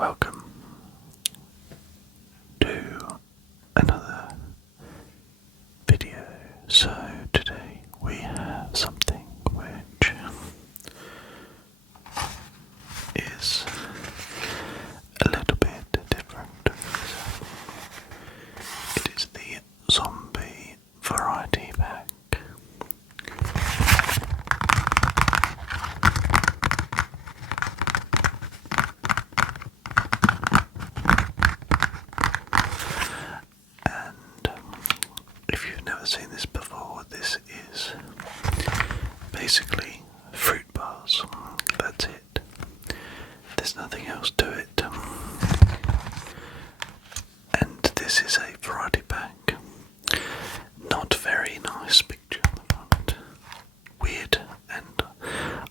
Welcome to another video. So today we have something which is a little bit different. It is the zombie variety pack. If you've never seen this before, this is basically fruit bars. That's it. There's nothing else to it. And this is a variety pack. Not very nice picture on the front. Weird, and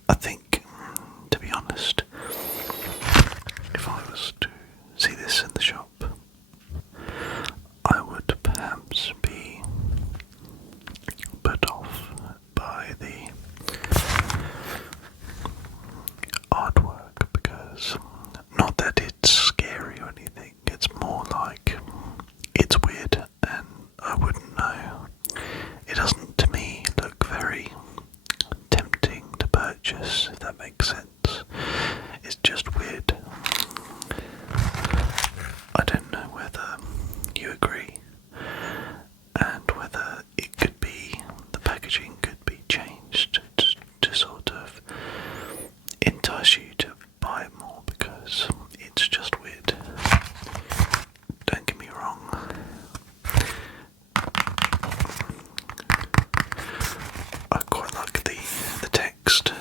I think, to be honest, if I was to see this in the shop, I would perhaps be put off by the artwork, because not that it's scary or anything, it's more like it's weird and I wouldn't know. It doesn't, to me, look very tempting to purchase, if that makes sense. It's just weird. I don't know whether you agree, and whether it could be, the packaging could be changed to sort of entice you to buy it more, because it's just weird. Don't get me wrong. I quite like the text,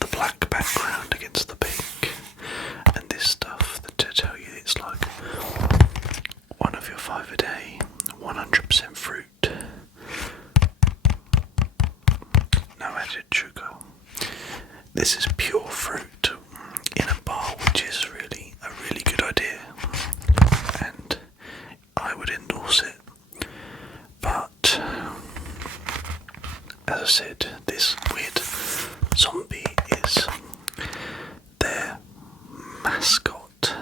the black background against the pink, and this stuff to tell you it's like one of your 5 a day, 100% fruit, no added sugar. This is pure fruit in a bar, which is really a really good idea, and I would endorse it. But as I said, this weird zombie is their mascot,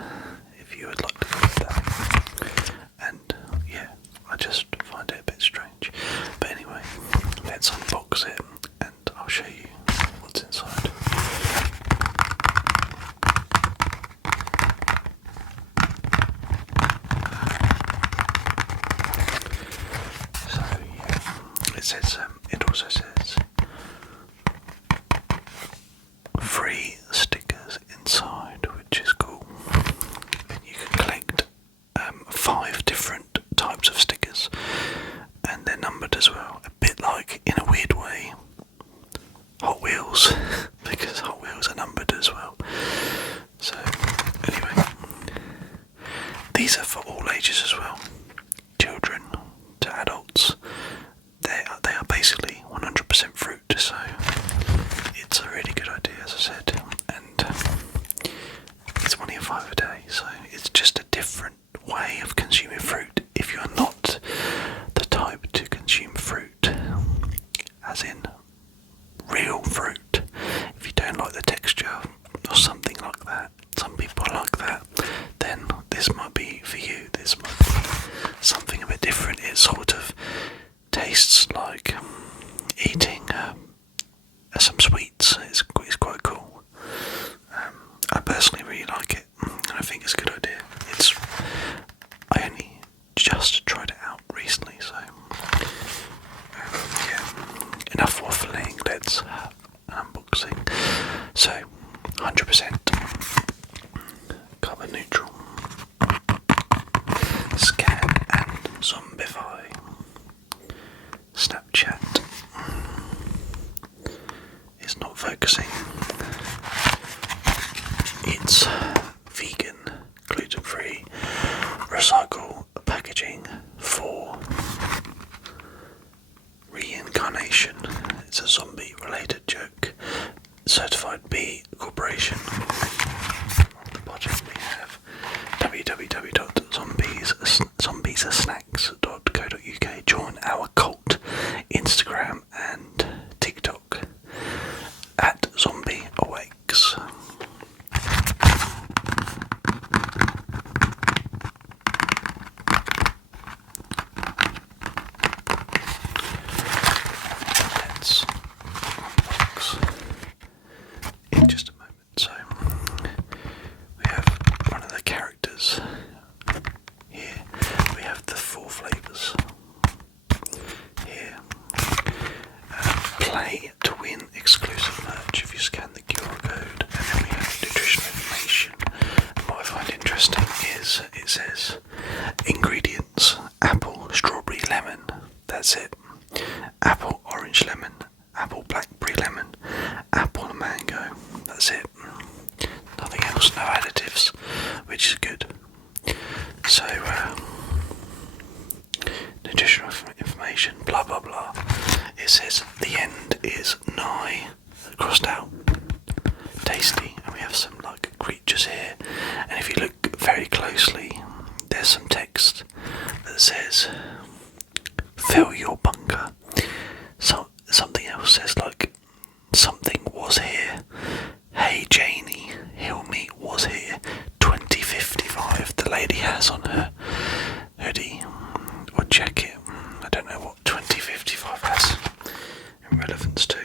if you would like to call it that. And yeah, I just find it a bit strange. But anyway, let's unbox it and I'll show you what's inside. So yeah, it also says free stickers inside, which is cool. And you can collect 5 different types of stickers, and they're numbered as well, a bit like, in a weird way, Hot Wheels, because Hot Wheels are numbered as well. So anyway, these are for all ages as well, children to adults. They are basically 100% fruit, so it's a really good idea, as I said, and it's only a 5 a day, so it's just a different way of consuming fruit. If you're not the type to consume fruit, as in real fruit, if you don't like the texture or something like that, some people like that, then this might be for you. This might be something a bit different. It sort of tastes like eating some sweets. It's quite cool. I personally really like it, and I think it's a good idea. I only just tried it out recently, so yeah. Enough waffling, let's have an unboxing. So 100% carbon neutral, scan and zombify, Snapchat is not focusing. It's vegan, gluten-free, recycle packaging for reincarnation. It's a zombie-related joke. Certified B Corporation. On the bottom we have www.zombiesnacks.co.uk. Join our cult. Instagram and TikTok at zombie no additives, which is good. So, nutritional information, blah blah blah. It says the end is nigh, crossed out, tasty, and we have some like creatures here. And if you look very closely, there's some text that says, "Fill your bunker." So something else says like, "Something was here." Hey Janie, Hill Meat was here. 2055. The lady has on her hoodie or jacket. I don't know what 2055 has in relevance to.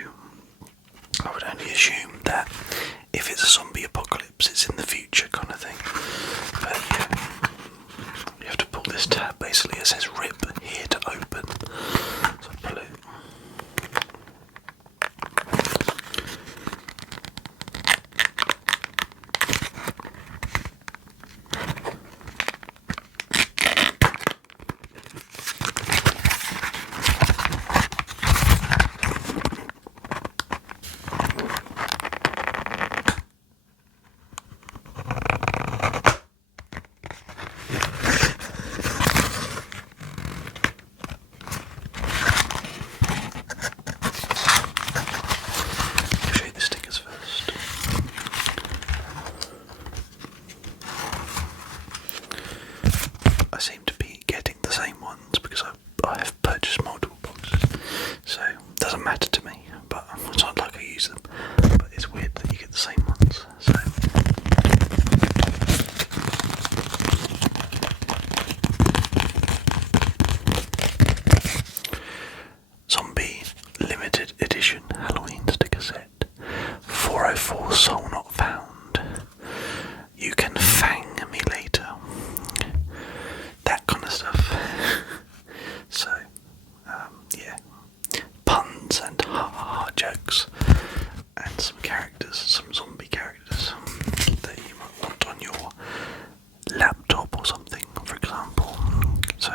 I would only assume that if it's a zombie apocalypse, it's in the future kind of thing. But yeah, you have to pull this tab. Basically, it says "Rip here to open." So I pull it. I seem to be getting the same ones because I have purchased multiple boxes, so it doesn't matter to me, but it's not like I use them, but it's weird that you get the same ones. So Zombie limited edition Halloween sticker set, 404 soul not found. You can fang me later. That kind of stuff. So, yeah, puns and ha-ha jokes, and some characters, some zombie characters that you might want on your laptop or something, for example. So,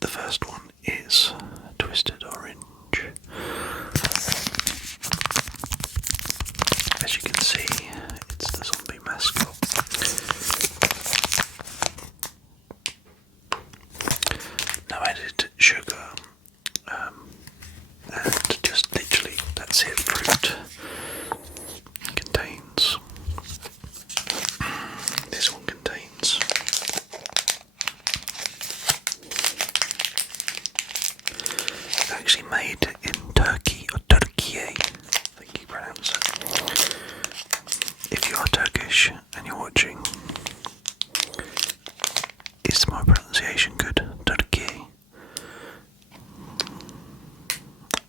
the first one is Twisted Orange. As you can see, it's the zombie mascot. No added sugar, and just literally that's it. Fruit contains. This one contains. It's actually made in Turkey, or Turkey, I think you pronounce it. If you are Turkish and you're watching, is my pronunciation good? Turkey.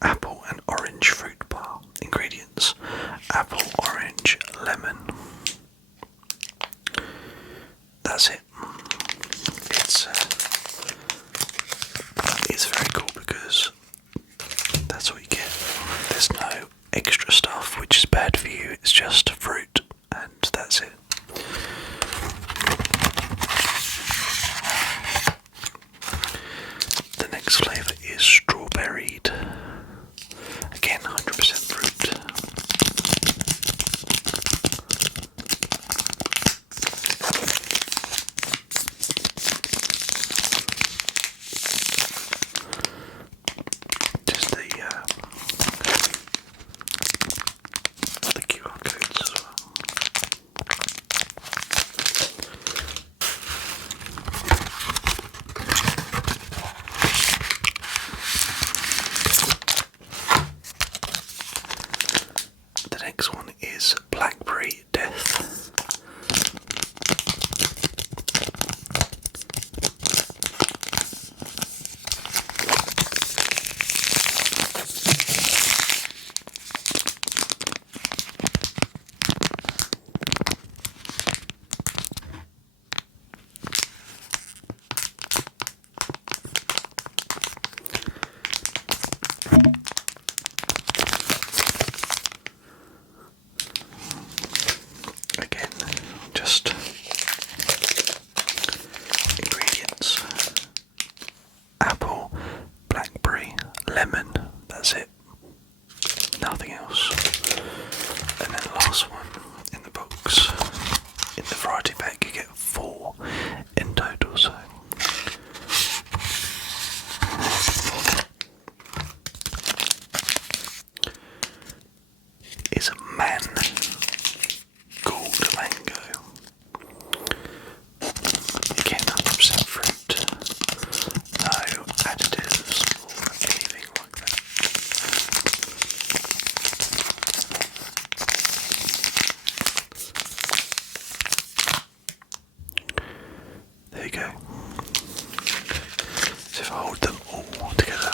Apple and orange fruit bar. Ingredients: apple, orange, lemon. That's it. It's very cool because that's what you get. There's no extra stuff which is bad for you. It's just fruit, and that's it. The next flavour is strawberried. Again, 100% fruit. Just the QR codes as variety pack you get 4 in total. So is a man called mango. Again, 100% fruit, no additives or anything like that. There you go. So if I hold them all together,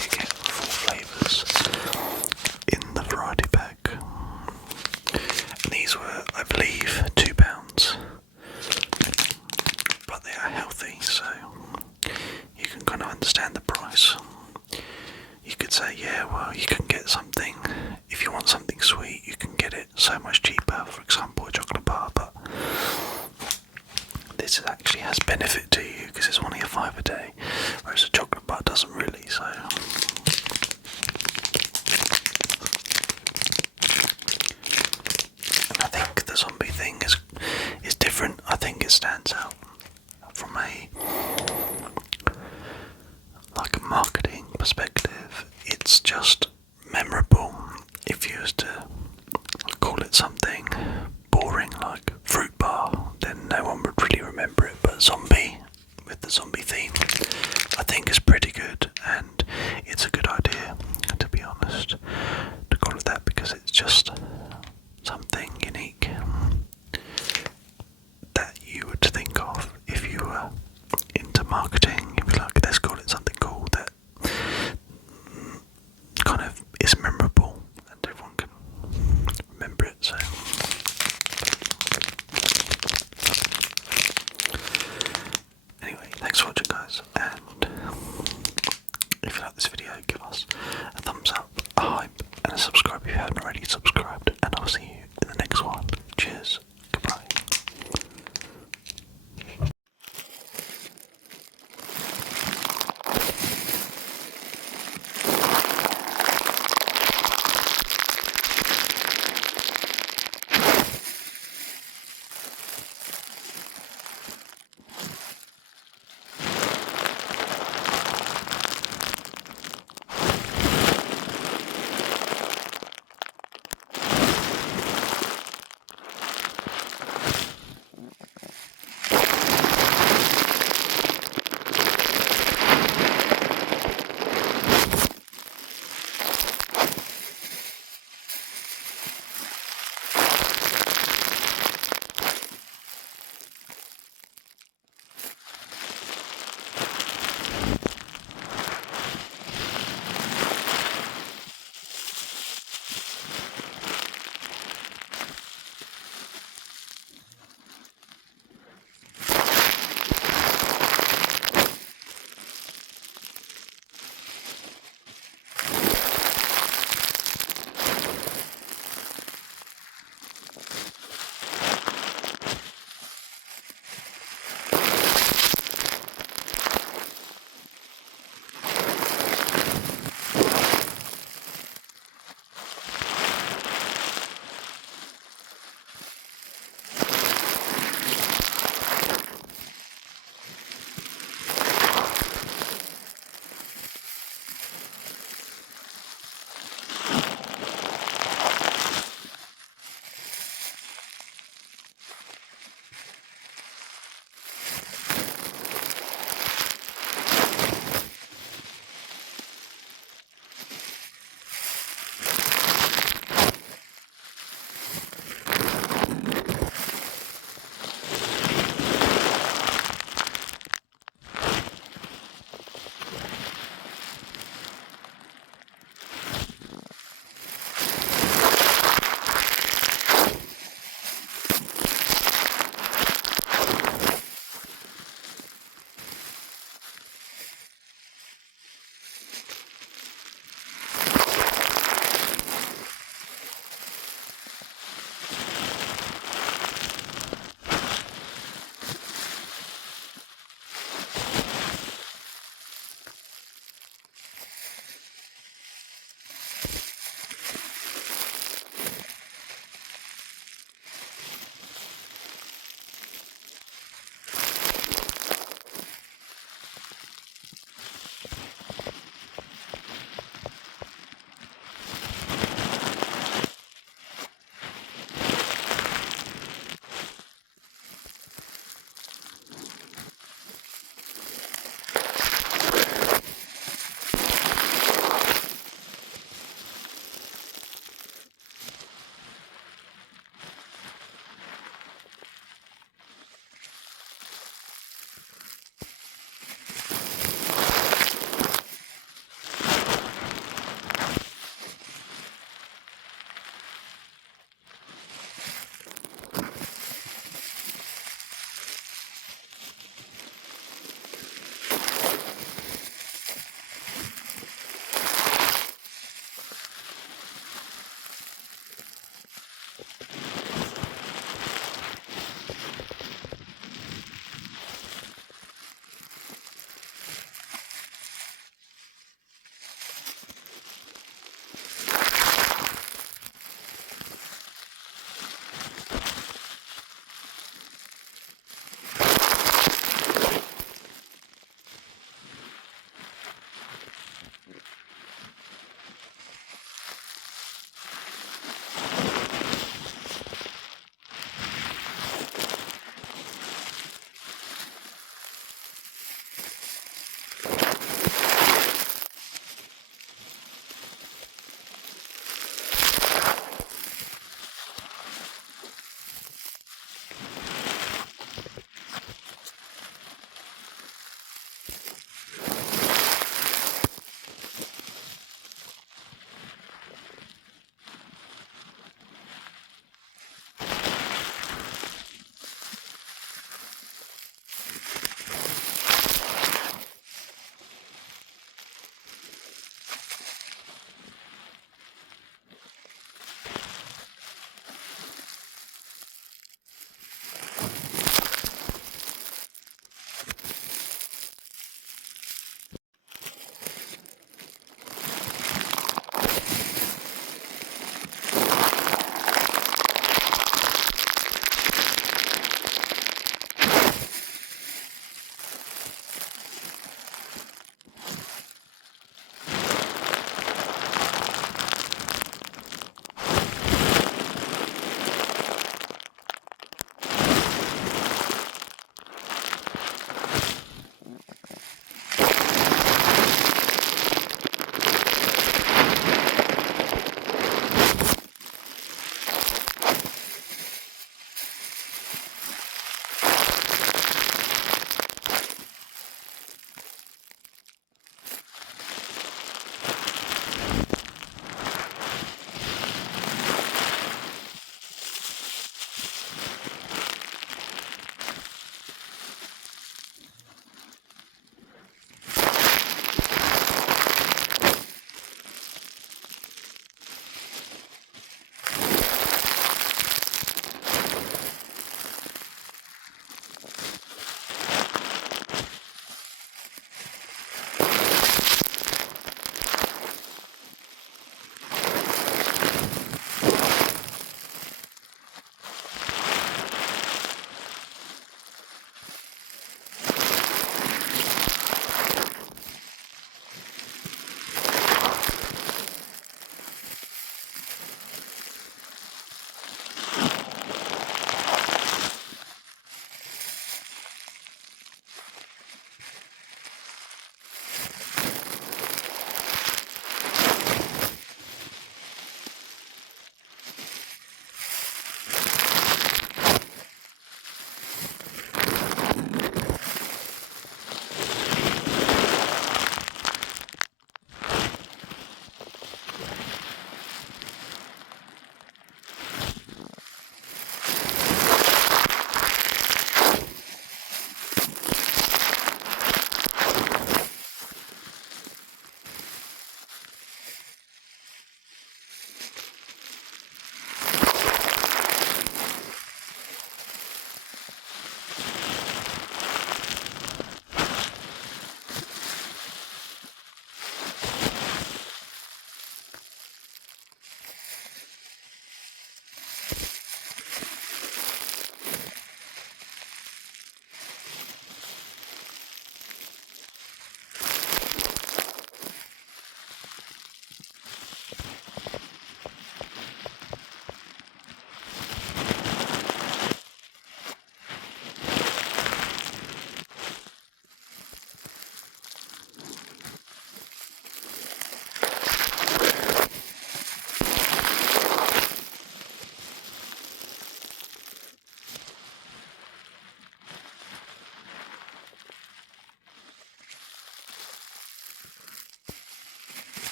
you get 4 flavours in the variety pack. And these were, I believe, £2. But they are healthy, so you can kind of understand the price. You could say, yeah, well, you can get something, if you want something sweet, you can get it so much cheaper, for example, a chocolate bar, but this actually has benefit to you because it's only a £5 a day, whereas a chocolate bar doesn't really, so. And I think the zombie thing is different. I think it stands out from a marketing perspective. It's just memorable. If you was to call it something boring like fruit bar, then no one would really remember it. But zombie, with the zombie theme, I think is pretty good, and it's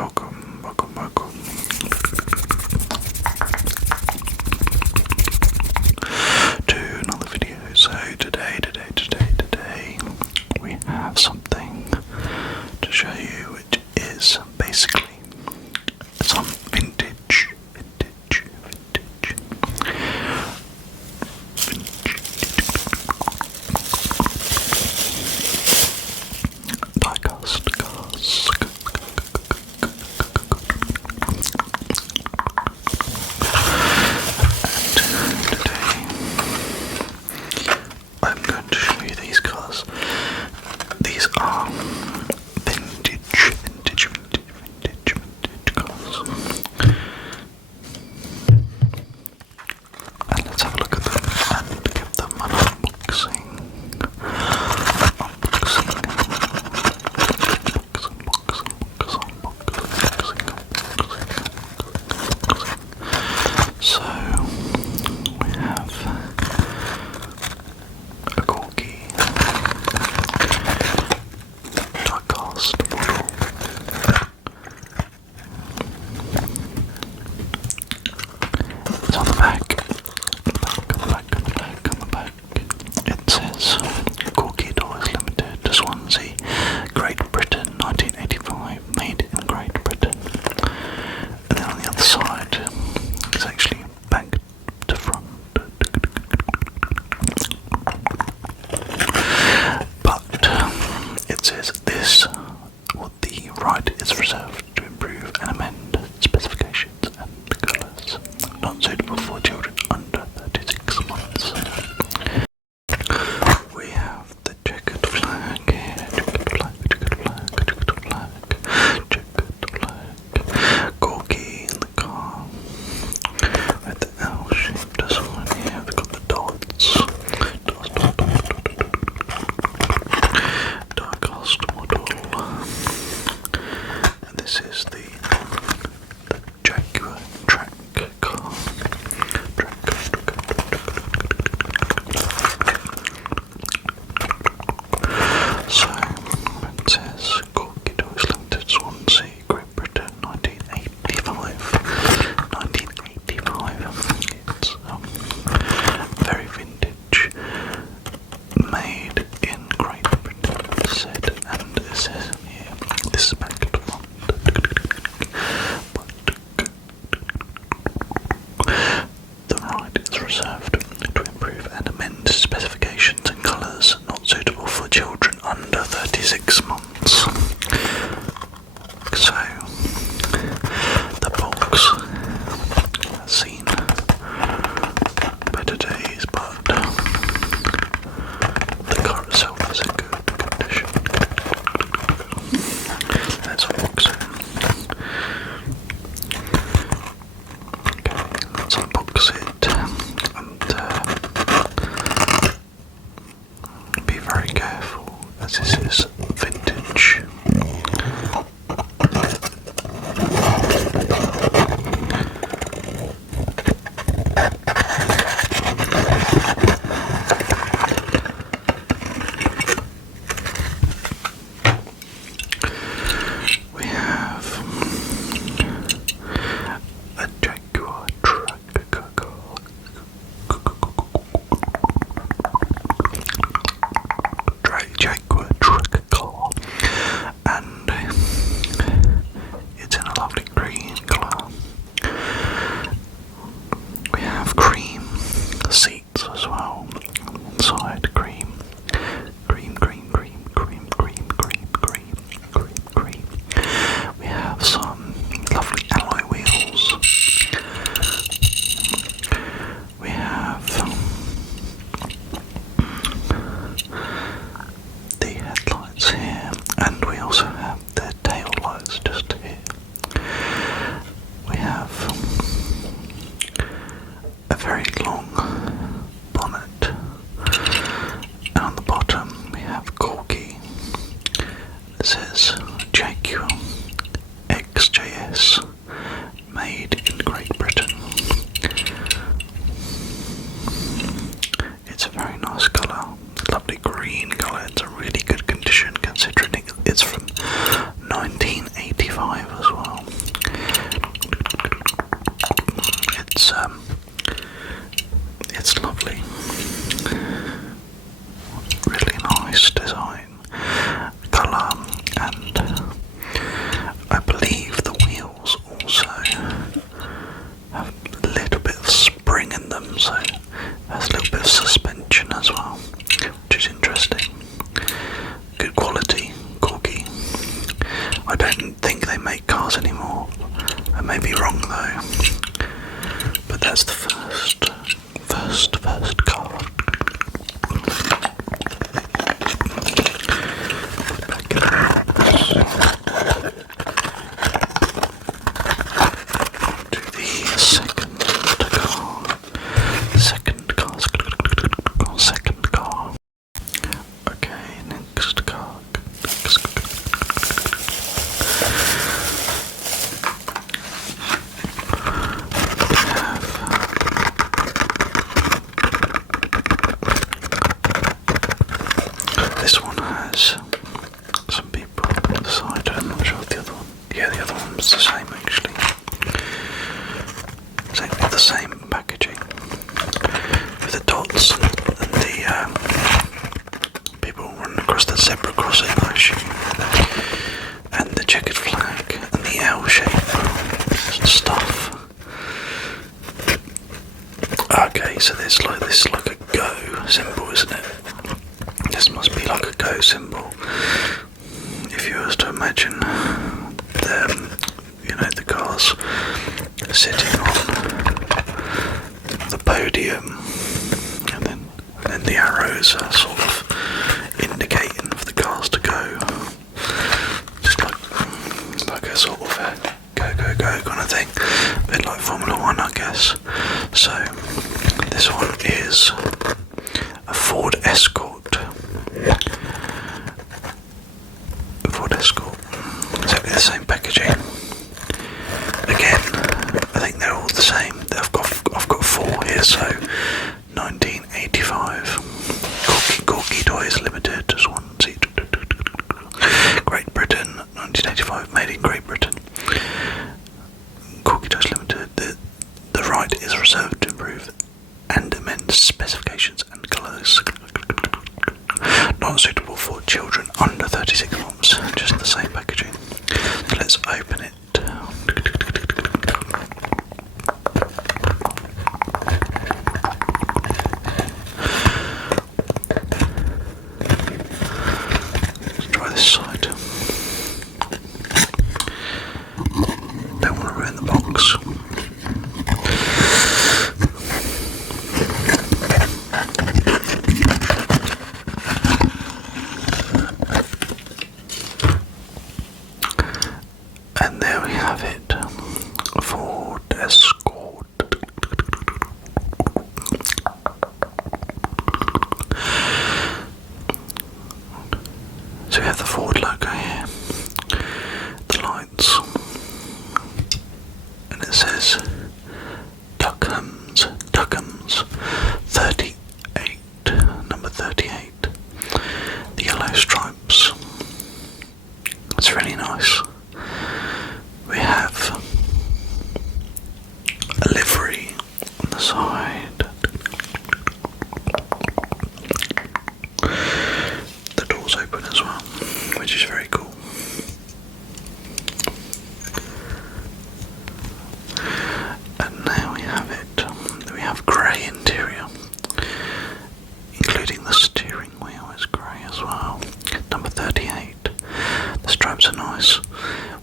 welcome to another video. So today we have something to show you, which is basically some vintage die-cast cars. I'm going to show you these cars. These are vintage cars. And let's have a look at them and give them an unboxing. So we have a corky die-cast model. It's on the back. It says Corky Toys Limited, Swansea, Great Britain, 1985, made in Great Britain. And then on the other side, it's actually back to front. But it says this, what the right is reserved to improve and amend specifications and colours, not suitable for children under 36 months. We have the checkered flag here, checkered flag, Corky in the car, with the L-shaped design here. We've got the dots, die-cast model, and this is the Jaguar track car. So it says Corky Toys Limited, Swansea, Great Britain, 1985. It's very vintage, made in Great Britain, it said, and it says here, this is back to front. The right is reserved to improve and amend specifications and colours not suitable for children under 36 months. So, the box has seen better days, but the car itself is in good condition. Let's unbox it. Okay, let's unbox it and be very careful, as this is vintage. We have a Jaguar track car. Jaguar track car, and it's in a lovely green colour. We have cream seats as well on one side, cream. We have some lovely alloy wheels. We have the headlights here, and we also have the tail lights just here. We have a very long bonnet, and on the bottom we have Corky. It says Jaguar XJS, made in Great Britain. It's a very nice colour, lovely green colour. It's a really good condition considering it's from 1985 as well. I don't think they make cars anymore. I may be wrong though. But that's the first car. To the second car. Okay, next car. This one has some people on the side. I'm not sure if the other one. Yeah, the other one's the same actually. Exactly the same packaging with the dots and the people running across the zebra crossing, I assume, and the checkered flag and the L shape stuff. Okay, so there's like this is like a go symbol, isn't it? This must be like a go symbol. If you was to imagine the cars sitting on the podium, and then the arrows are sort of indicating for the cars to go, just like a sort of a go kind of thing, a bit like Formula 1, I guess. So this one is a Ford Escort. Exactly the same packaging. Again, I think they're all the same. I've got four here, so 1985. Corky Toys Limited, Swansea. Great Britain, 1985, made in Great Britain. Corky Toys Limited. The right is reserved to improve and amend specifications and colours. Not suitable for children under 36 months. Just the same packaging. So let's open it. Let's try this side. Don't want to ruin the box. And there we have it, Ford Escort. So we have the Ford logo here, the lights, and it says Duckham's 38, number 38, the yellow stripes. It's really nice. We have a livery on the side. The doors open as well, which is very cool. And now we have it. We have grey interior, including the steering wheel is grey as well. Number 38. The stripes are nice.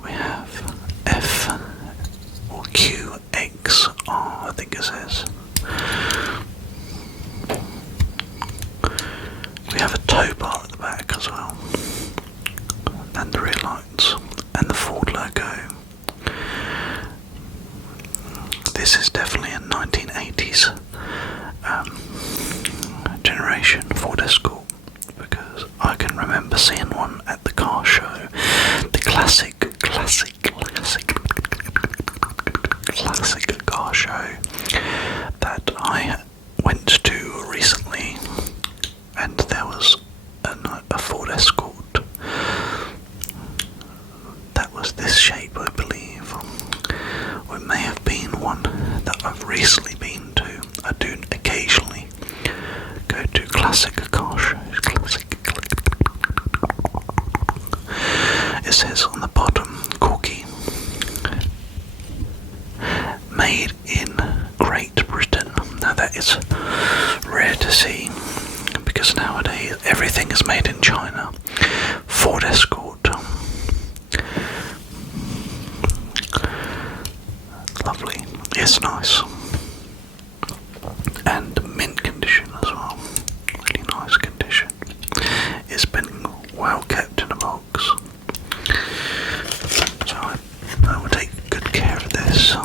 We have F or QXR, I think it says. We have a tow bar at the back as well, and the rear lights, and the Ford logo. This is definitely a 1980s generation Ford Escort, because I can remember seeing one at the car show, the classic car show that I went to recently, and there was a Ford Escort that was this shape, I believe, or it may have been one that I've recently been to. I do occasionally go to classic car shows. It says on the bottom, Corky, made in Great Britain. Now that is rare to see, because nowadays everything is made in China. Ford Escort, It's nice. And mint condition as well. Really nice condition. It's been well kept in a box. So I will take good care of this.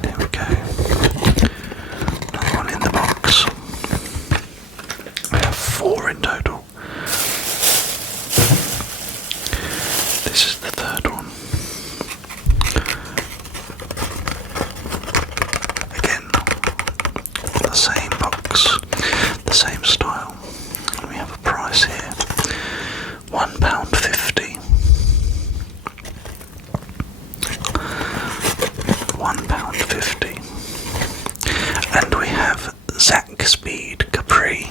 There we go. Another one in the box. We have 4 in total. This is the third one. Again, the same box, the same style. We have a price here, £1.50. £1.50. And we have Zach Speed Capri,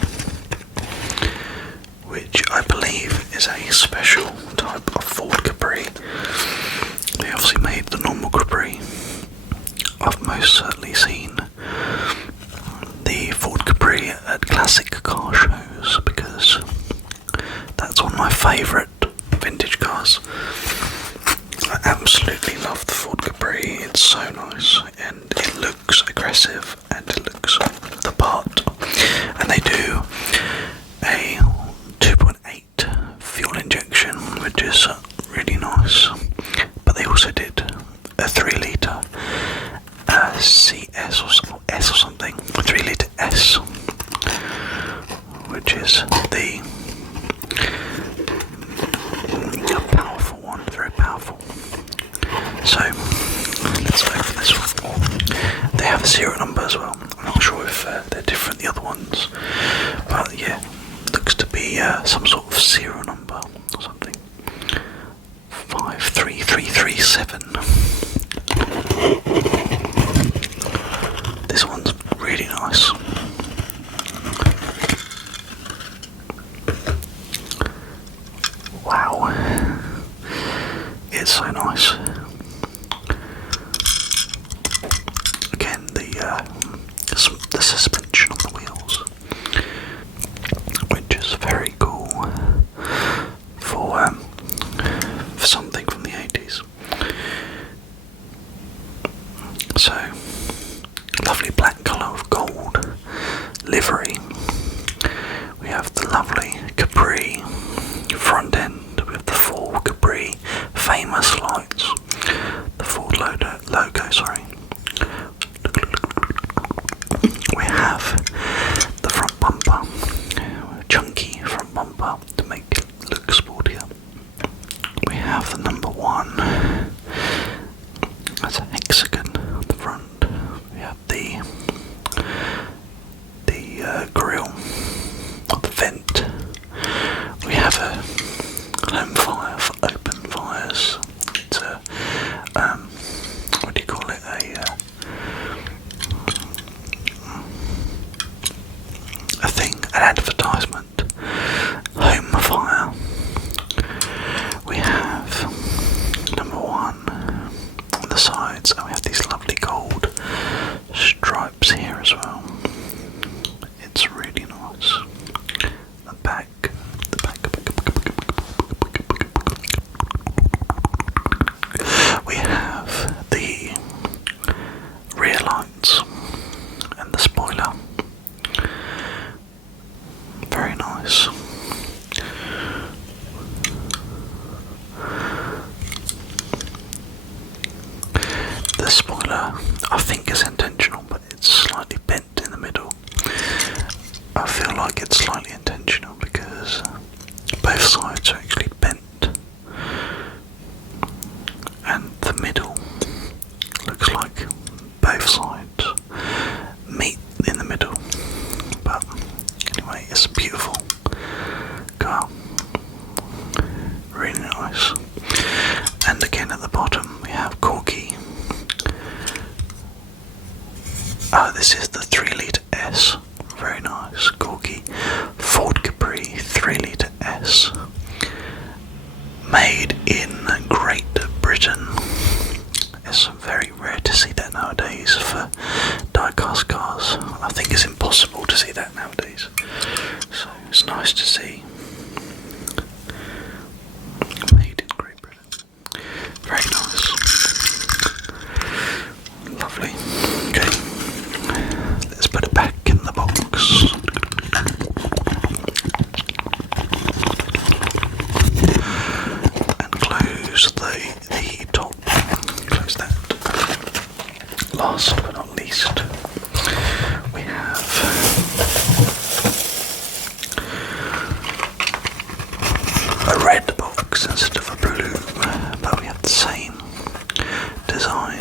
which I believe is a special type of Ford Capri. They obviously made the normal Capri. I've most certainly seen the Ford Capri at classic car shows because that's one of my favourite vintage cars. I absolutely love the Ford Capri. It's so nice and it looks aggressive and it looks the part. And they do a 2.8 fuel injection, which is really nice. But they also did a 3 litre CS or S or something, 3 litre S, which is the powerful one, very powerful. So let's go for this one. They have a serial number as well. I'm not sure if they're different the other ones, but yeah, looks to be some sort of serial number or something. 53337. This one's really nice. Wow, it's so nice. Again, the suspension on the wheels, which is very cool for something from the 80s. So, lovely black colour of gold livery. We have the lovely Capri front end with the Ford Capri famous lights. The Ford logo, sorry. We have the front bumper, chunky front bumper to make it look sportier. We have the number 1 as a hexagon on the front. We have the grille, the vent. We have a home fire for open fires. It's a what do you call it? A thing, an advertisement. Home fire. We have number 1 on the sides, and we have these lovely gold stripes here as well. It's really nice. The back. We have the rear lights and the spoiler. Very nice. The spoiler, I think, is intentional, but it's slightly bent in the middle. I feel like it's slightly intentional because both sides are actually bent, and the middle looks like both sides meet in the middle. But anyway, it's a beautiful car, really nice. And again at the bottom we have Corky. This is the 3 litre S. Very nice, Corky. Ford Capri 3 litre S. Made in Great Britain. It's very rare to see that nowadays for die-cast cars. I think it's impossible to see that nowadays. So it's nice to see. Made in Great Britain. Very nice. a red box instead of a blue, but we have the same design.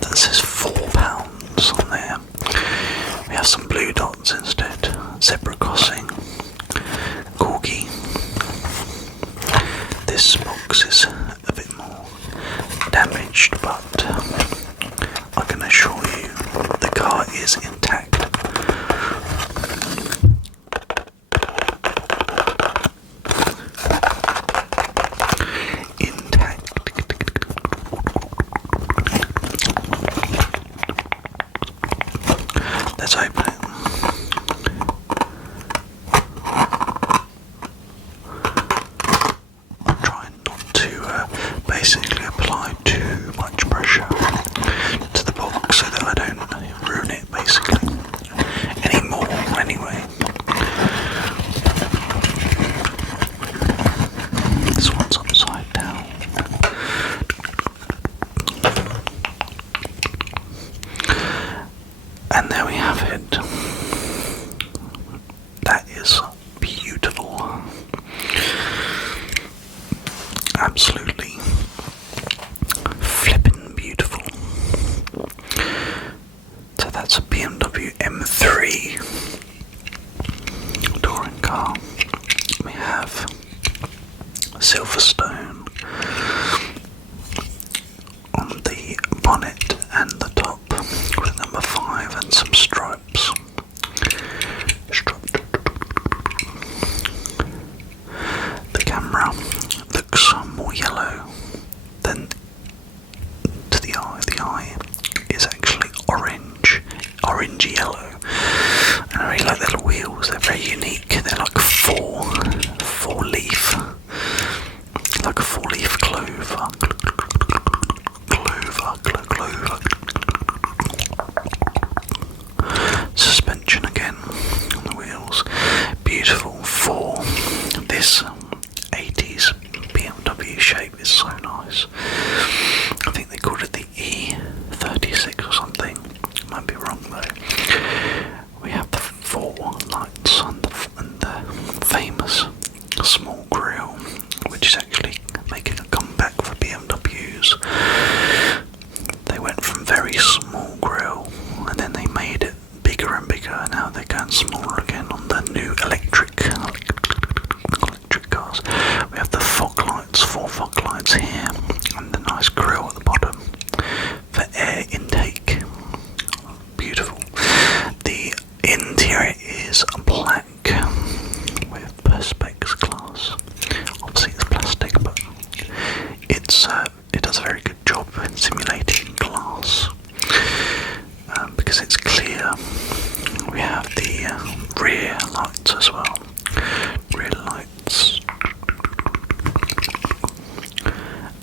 That says £4 on there. We have some blue dots instead. Zebra crossing. Corgi. This box is a bit more damaged, but I can assure you the car is intact. Let's open it. I'm trying not to basically apply too much pressure to the box so that I don't ruin it basically anymore anyway. This one's upside down. And there we have it. That is beautiful. Absolutely flippin' beautiful. So that's a BMW M3 touring car. We have Silverstone on the bonnet and the top with number 5 and some stripes. The camera looks more yellow than to the eye. The eye is actually orangey yellow. And I really like the little wheels, they're very unique. They're like four leaf, like a 4-leaf clover. Suspension again on the wheels. Beautiful for this 80s BMW shape is so nice. I think they called it the E36 or something. Might be wrong though. We have the 4 lights and the famous small grille, which is actually making a comeback for BMWs. They went from very small grille and then they made it bigger and bigger, and now they're going smaller again on the new electric cars. We have the fog lights, 4 fog lights here, and the nice grille at the bottom for air intake. Beautiful. The interior is black with perspex glass. Obviously it's plastic, but it does a very good job in simulating glass because it's clear. We have the rear lights as well. Rear lights.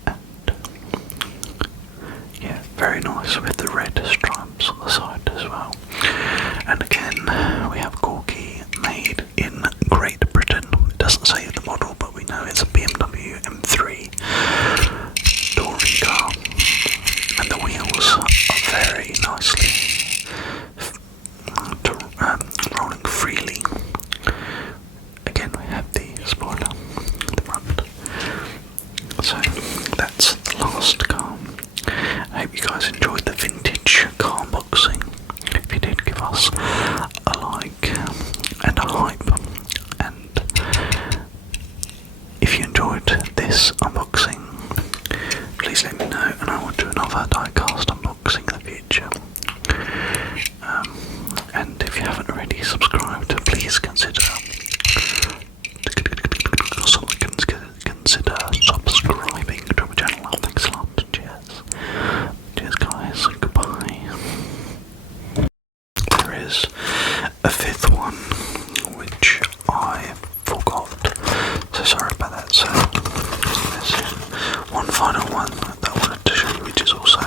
And yeah, very nice with the red stripes on the side as well. And again, we have Corgi made in Great Britain. It doesn't say the model, but we know it's a BMW M3 touring car. And the wheels are very nicely rolling freely. Again, we have the spoiler at the front. So that's the last car. I hope you guys enjoyed the vintage car unboxing. If you did, give us a like and a hype. And if you enjoyed this unboxing, please let me know, and I will do another diecast unboxing in the future. And if you haven't already subscribed, please consider subscribing to my channel. Thanks a lot. Cheers. Cheers, guys. Goodbye. There is a 5th one which I forgot, so sorry about that. So there's one final one that I wanted to show you, which is also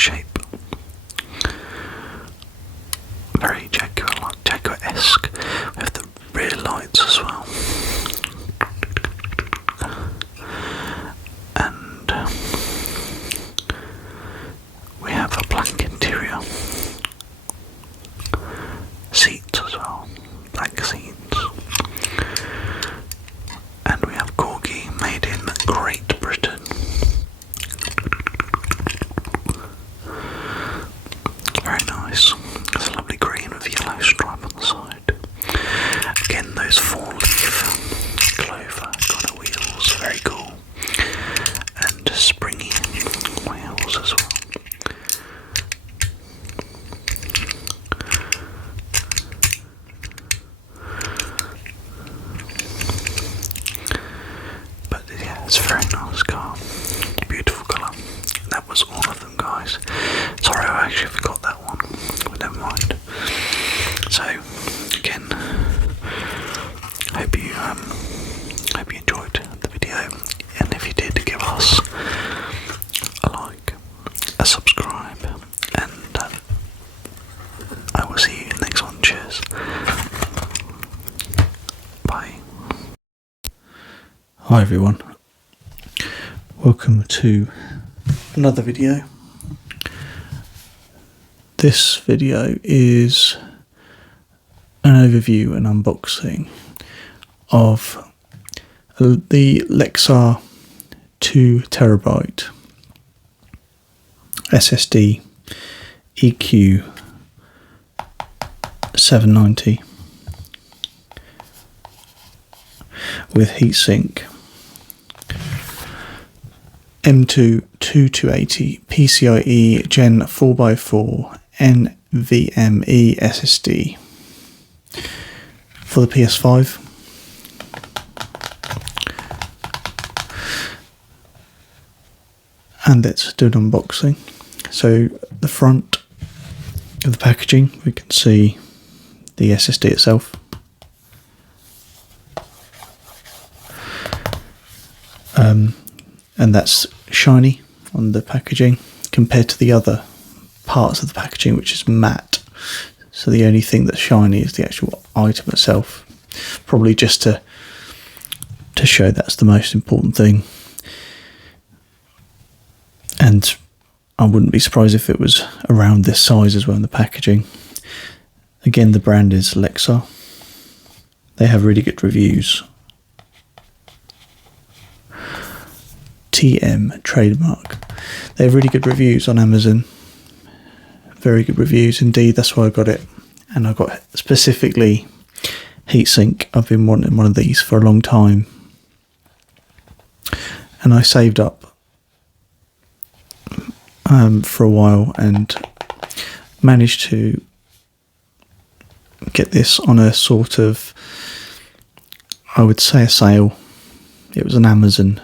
shape. Very Jaguar-esque. We have the rear lights as well. And we have a black interior. Seats as well. Black seats. And we have Corgi made in Great Britain. Very nice. It's a lovely green with yellow stripe on the side. Again, those 4-leaf clover kind of wheels, very cool. And springy wheels as well. But yeah, it's a very nice car. Beautiful colour. That was all of them, guys. Sorry, I actually forgot that one. But never mind. So, again, hope you enjoyed the video. And if you did, give us a like, a subscribe, and I will see you in the next one. Cheers. Bye. Hi everyone. Welcome to another video. This video is an overview and unboxing of the Lexar 2TB SSD EQ 790 with heatsink, M2 2280 PCIe Gen 4x4 NVMe SSD for the PS5. And let's do an unboxing. So the front of the packaging, we can see the SSD itself. And that's shiny on the packaging compared to the other parts of the packaging, which is matte. So the only thing that's shiny is the actual item itself. Probably just to show that's the most important thing. And I wouldn't be surprised if it was around this size as well in the packaging. Again, the brand is Lexar. They have really good reviews. TM trademark. They have really good reviews on Amazon. Very good reviews indeed. That's why I got it. And I got specifically heatsink. I've been wanting one of these for a long time. And I saved up for a while and managed to get this on a sort of, I would say, a sale. It was an Amazon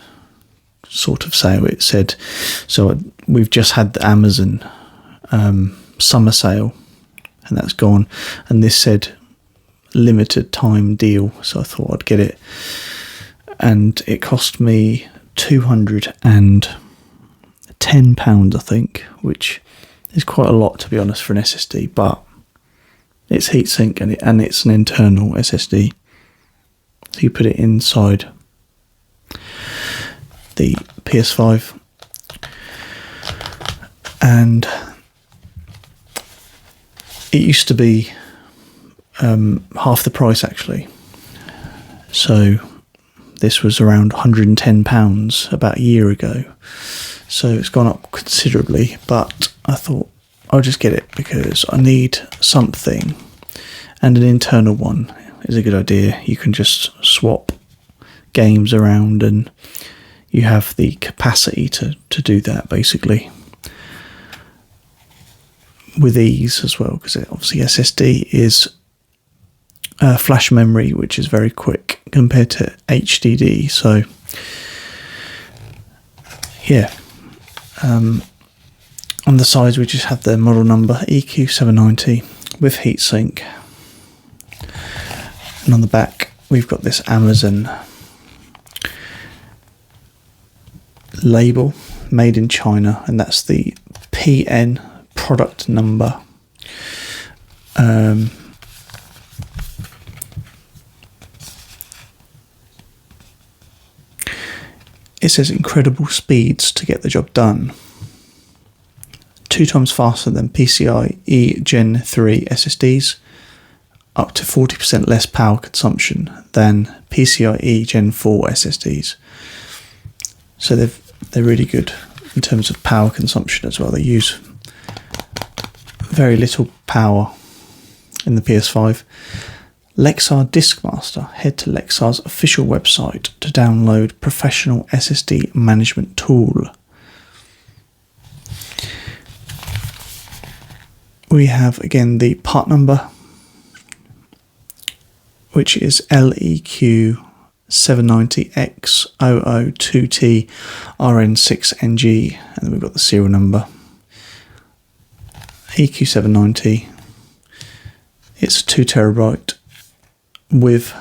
sort of sale. It said, so we've just had the Amazon summer sale and that's gone, and this said limited time deal, so I thought I'd get it, and it cost me £210, I think, which is quite a lot, to be honest, for an SSD, but it's heatsink and it's an internal SSD, so you put it inside the PS5, and it used to be half the price actually. So this was around £110 about a year ago. So it's gone up considerably, but I thought I'll just get it because I need something, and an internal one is a good idea. You can just swap games around and you have the capacity to do that basically with ease as well, because obviously SSD is flash memory, which is very quick compared to HDD. So yeah, on the sides we just have the model number EQ790 with heatsink, and on the back we've got this Amazon label, made in China, and that's the P PN product number. It says incredible speeds to get the job done. 2 times faster than PCIe Gen 3 SSDs, up to 40% less power consumption than PCIe Gen 4 SSDs. So they're really good in terms of power consumption as well. They use very little power in the PS5. Lexar Diskmaster. Head to Lexar's official website to download professional SSD management tool. We have again the part number, which is LEQ 790X002T RN6NG, and then we've got the serial number. EQ790. It's 2 terabyte with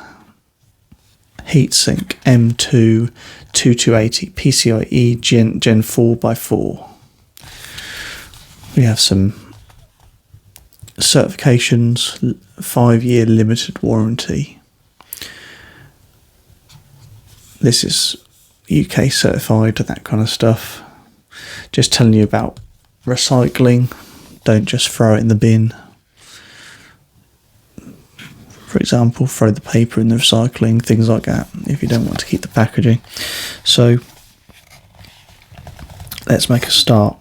heatsink M2 2280 PCIe Gen 4x4. We have some certifications, 5-year limited warranty. This is UK certified, that kind of stuff. Just telling you about recycling. Don't just throw it in the bin. For example, throw the paper in the recycling, things like that, if you don't want to keep the packaging. So let's make a start.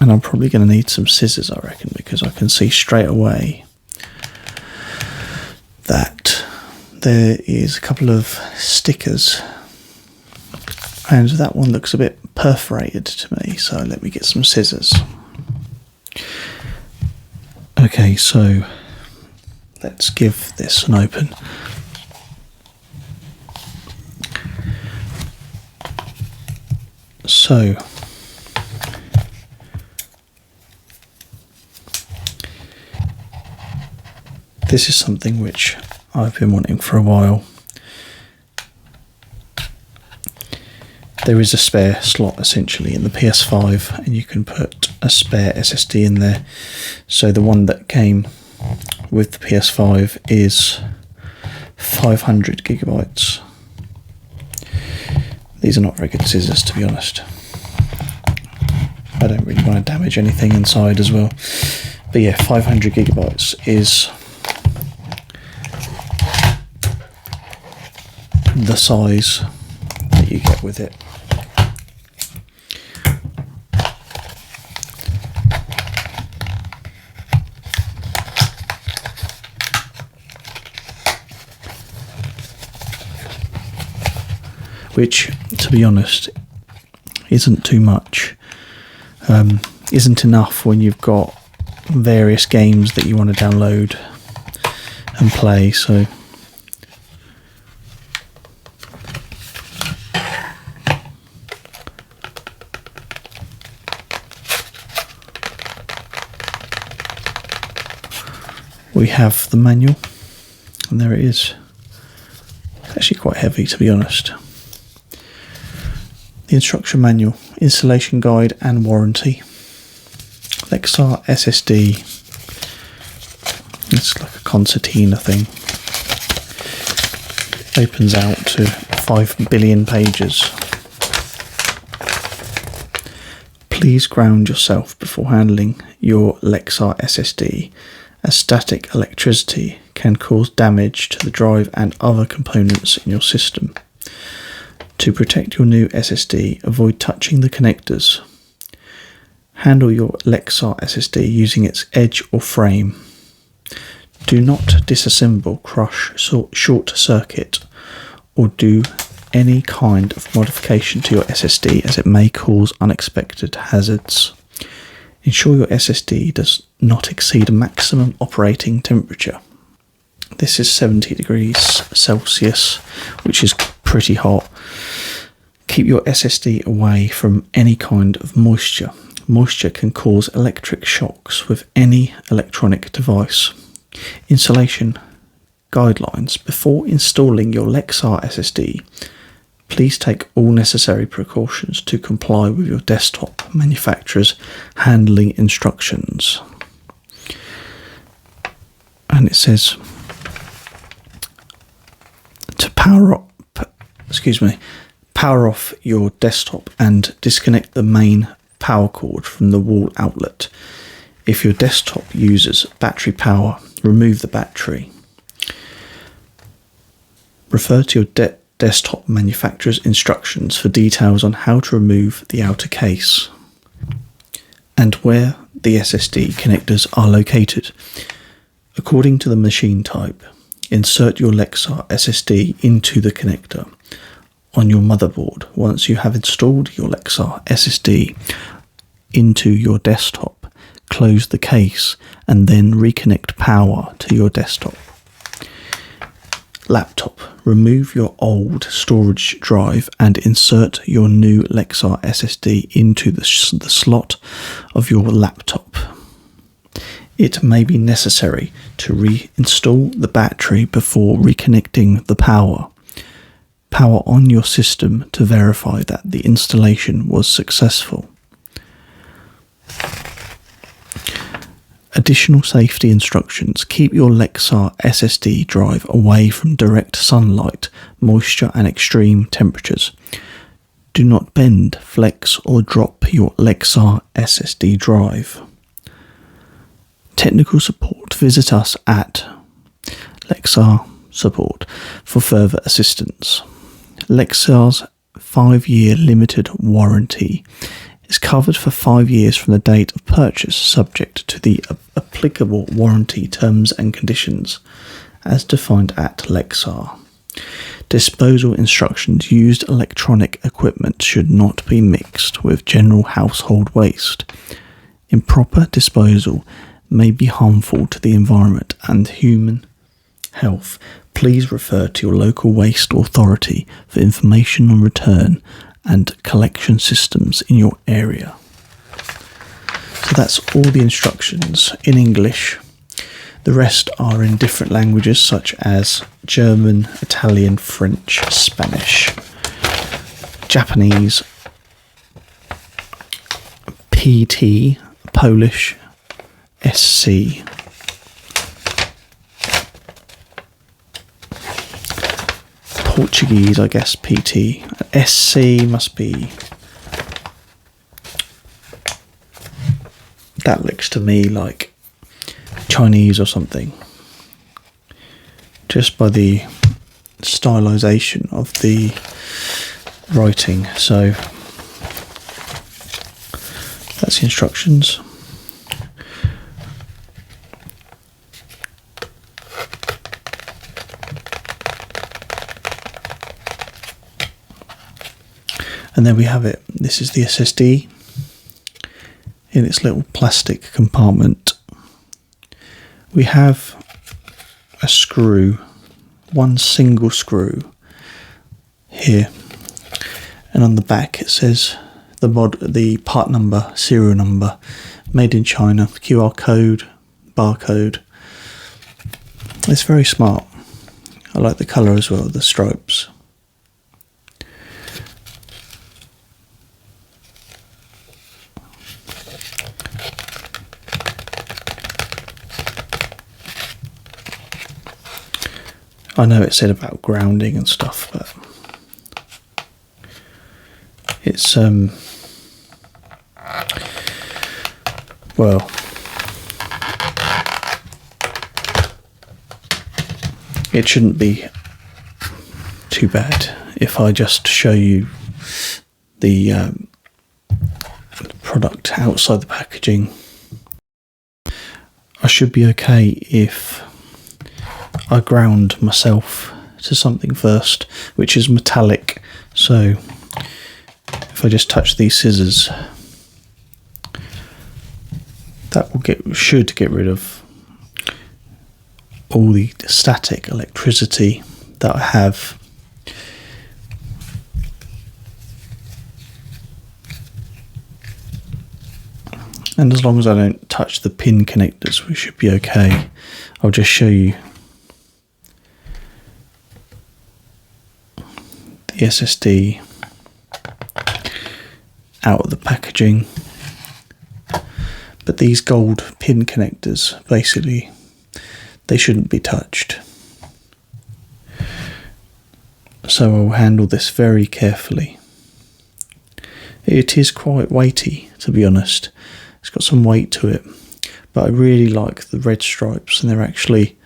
And I'm probably going to need some scissors, I reckon, because I can see straight away that there is a couple of stickers, and that one looks a bit perforated to me, so let me get some scissors. Okay, so let's give this an open. So this is something which I've been wanting for a while. There is a spare slot essentially in the PS5, and you can put a spare SSD in there. So the one that came with the PS5 is 500 gigabytes. These are not very good scissors, to be honest. I don't really want to damage anything inside as well. But yeah, 500 gigabytes is the size that you get with it. Which, to be honest, isn't too much. Isn't enough when you've got various games that you want to download and play, so we have the manual, and there it is. It's actually quite heavy, to be honest. The instruction manual, installation guide and warranty. Lexar SSD. It's like a concertina thing. Opens out to 5 billion pages. Please ground yourself before handling your Lexar SSD, as static electricity can cause damage to the drive and other components in your system. To protect your new SSD, avoid touching the connectors. Handle your Lexar SSD using its edge or frame. Do not disassemble, crush, short circuit, or do any kind of modification to your SSD, as it may cause unexpected hazards. Ensure your SSD does not exceed a maximum operating temperature. This is 70 degrees Celsius, which is pretty hot. Keep your SSD away from any kind of moisture. Moisture can cause electric shocks with any electronic device. Installation guidelines. Before installing your Lexar SSD, Please take all necessary precautions to comply with your desktop manufacturer's handling instructions. And it says to power off your desktop and disconnect the main power cord from the wall outlet. If your desktop uses battery power, remove the battery. Refer to your desktop manufacturer's instructions for details on how to remove the outer case and where the SSD connectors are located. According to the machine type, insert your Lexar SSD into the connector on your motherboard. Once you have installed your Lexar SSD into your desktop, close the case and then reconnect power to your desktop. Laptop. Remove your old storage drive and insert your new Lexar SSD into the slot of your laptop. It may be necessary to reinstall the battery before reconnecting the power. Power on your system to verify that the installation was successful. Additional safety instructions. Keep your Lexar SSD drive away from direct sunlight, moisture and extreme temperatures. Do not bend, flex or drop your Lexar SSD drive. Technical support. Visit us at Lexar Support for further assistance. Lexar's 5-year limited warranty is covered for 5 years from the date of purchase, subject to the applicable warranty terms and conditions as defined at Lexar. Disposal instructions. Used electronic equipment should not be mixed with general household waste. Improper disposal may be harmful to the environment and human health. Please refer to your local waste authority for information on return and collection systems in your area. So that's all the instructions in English. The rest are in different languages such as German, Italian, French, Spanish, Japanese, PT, Polish, SC, Portuguese, I guess, PT. SC must be... That looks to me like Chinese or something. Just by the stylization of the writing. So that's the instructions. And then we have it. This is the SSD in its little plastic compartment. We have a screw, one single screw here, and on the back it says the part number, serial number, made in China, QR code, barcode. It's very smart. I like the colour as well, the stripes. I know it said about grounding and stuff, but it's well, it shouldn't be too bad if I just show you the product outside the packaging. I should be okay if I ground myself to something first, which is metallic. So if I just touch these scissors, that will should get rid of all the static electricity that I have. And as long as I don't touch the pin connectors, we should be okay. I'll just show you the SSD out of the packaging. But these gold pin connectors, basically, they shouldn't be touched. So I'll handle this very carefully. It is quite weighty, to be honest. It's got some weight to it. But I really like the red stripes, and they're actually...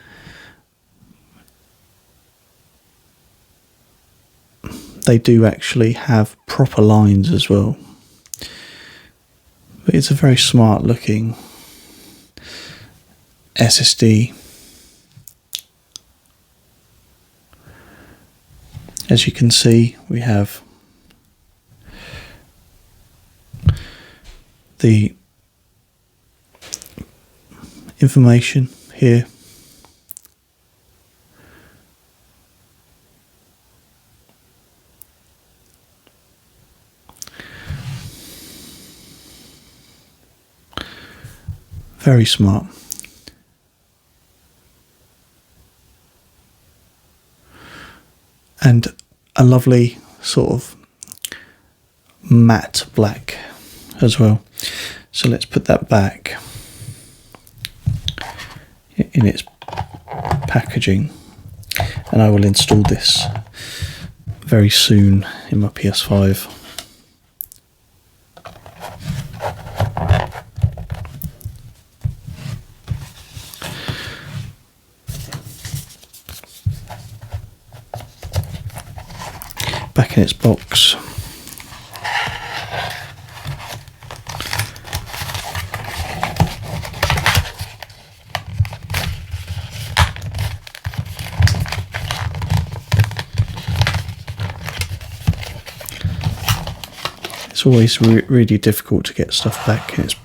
they do actually have proper lines as well. But it's a very smart looking SSD. As you can see, we have the information here. Very smart. And a lovely sort of matte black as well. So let's put that back in its packaging, and I will install this very soon in my PS5. Back in its box. It's always really difficult to get stuff back in its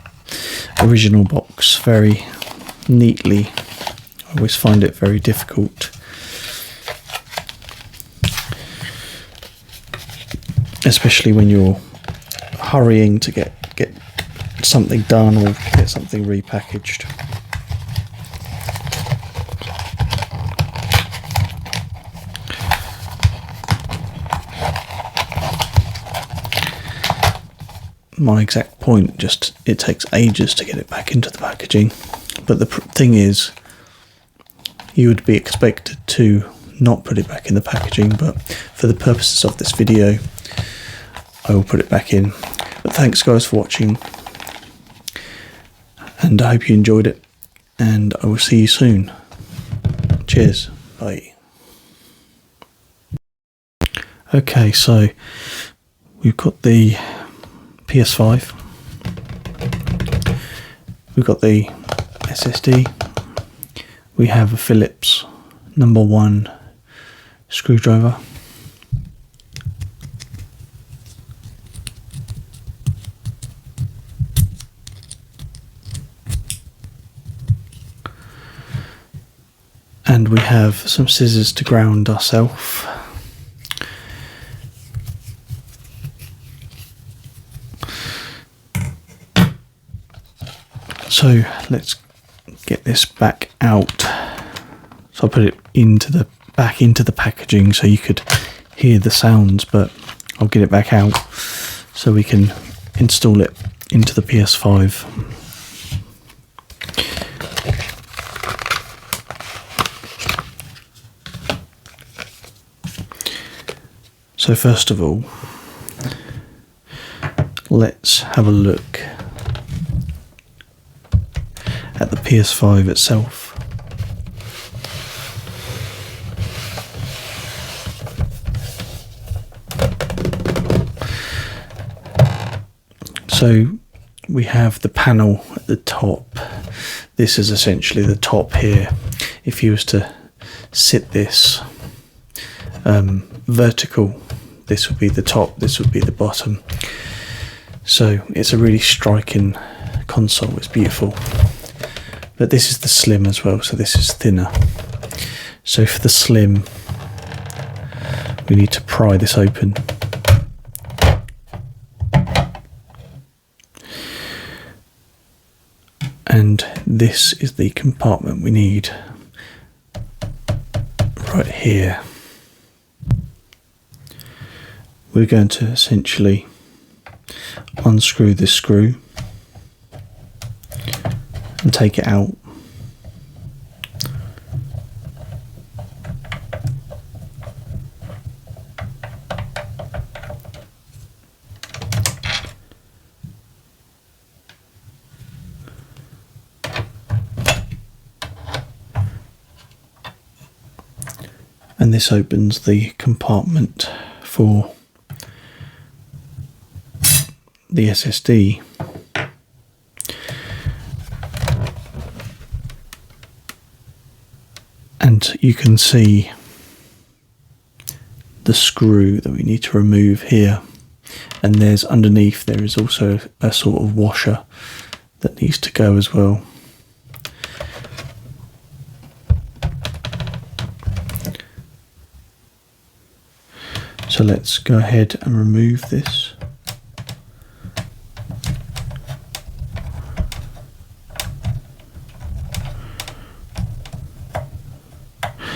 original box very neatly. I always find it very difficult. Especially when you're hurrying to get something done or get something repackaged. My exact point, just it takes ages to get it back into the packaging. But the thing is, you would be expected to not put it back in the packaging, but for the purposes of this video, I will put it back in. But thanks guys for watching, and I hope you enjoyed it, and I will see you soon. Cheers, bye. Okay, so we've got the PS5, we've got the SSD, we have a Phillips #1 screwdriver, and we have some scissors to ground ourselves. So let's get this back out. So I put it back into the packaging so you could hear the sounds, but I'll get it back out so we can install it into the PS5. So first of all, let's have a look at the PS5 itself. So we have the panel at the top. This is essentially the top here. If you was to sit this vertical, this would be the top, this would be the bottom. So it's a really striking console, it's beautiful. But this is the slim as well, so this is thinner. So for the slim, we need to pry this open. And this is the compartment we need right here. we're going to essentially unscrew this screw and take it out. And this opens the compartment for the SSD. And you can see the screw that we need to remove here. And there's underneath, there is also a sort of washer that needs to go as well. So let's go ahead and remove this.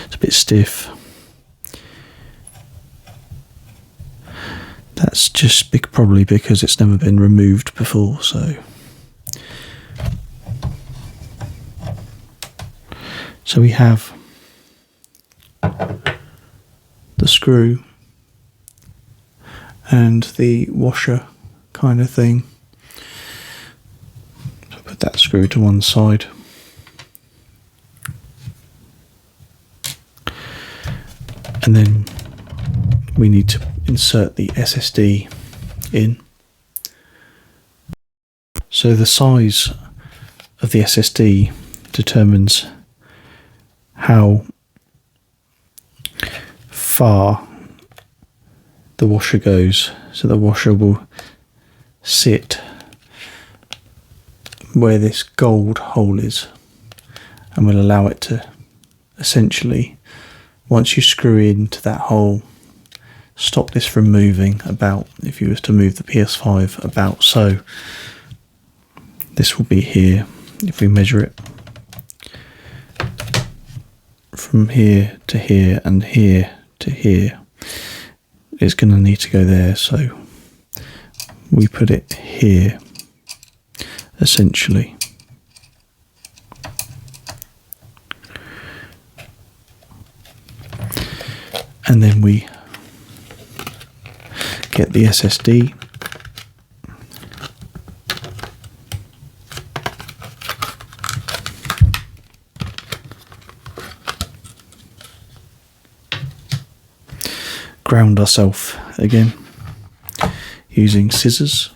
It's a bit stiff. That's just probably because it's never been removed before, so we have the screw and the washer kind of thing. So put that screw to one side. And then we need to insert the SSD in. So the size of the SSD determines how far the washer goes. So the washer will sit where this gold hole is and will allow it to essentially, once you screw into that hole, stop this from moving about, if you was to move the PS5 about so. This will be here if we measure it from here to here and here to here. It's going to need to go there, so we put it here essentially. And then we get the SSD, ground ourselves again using scissors.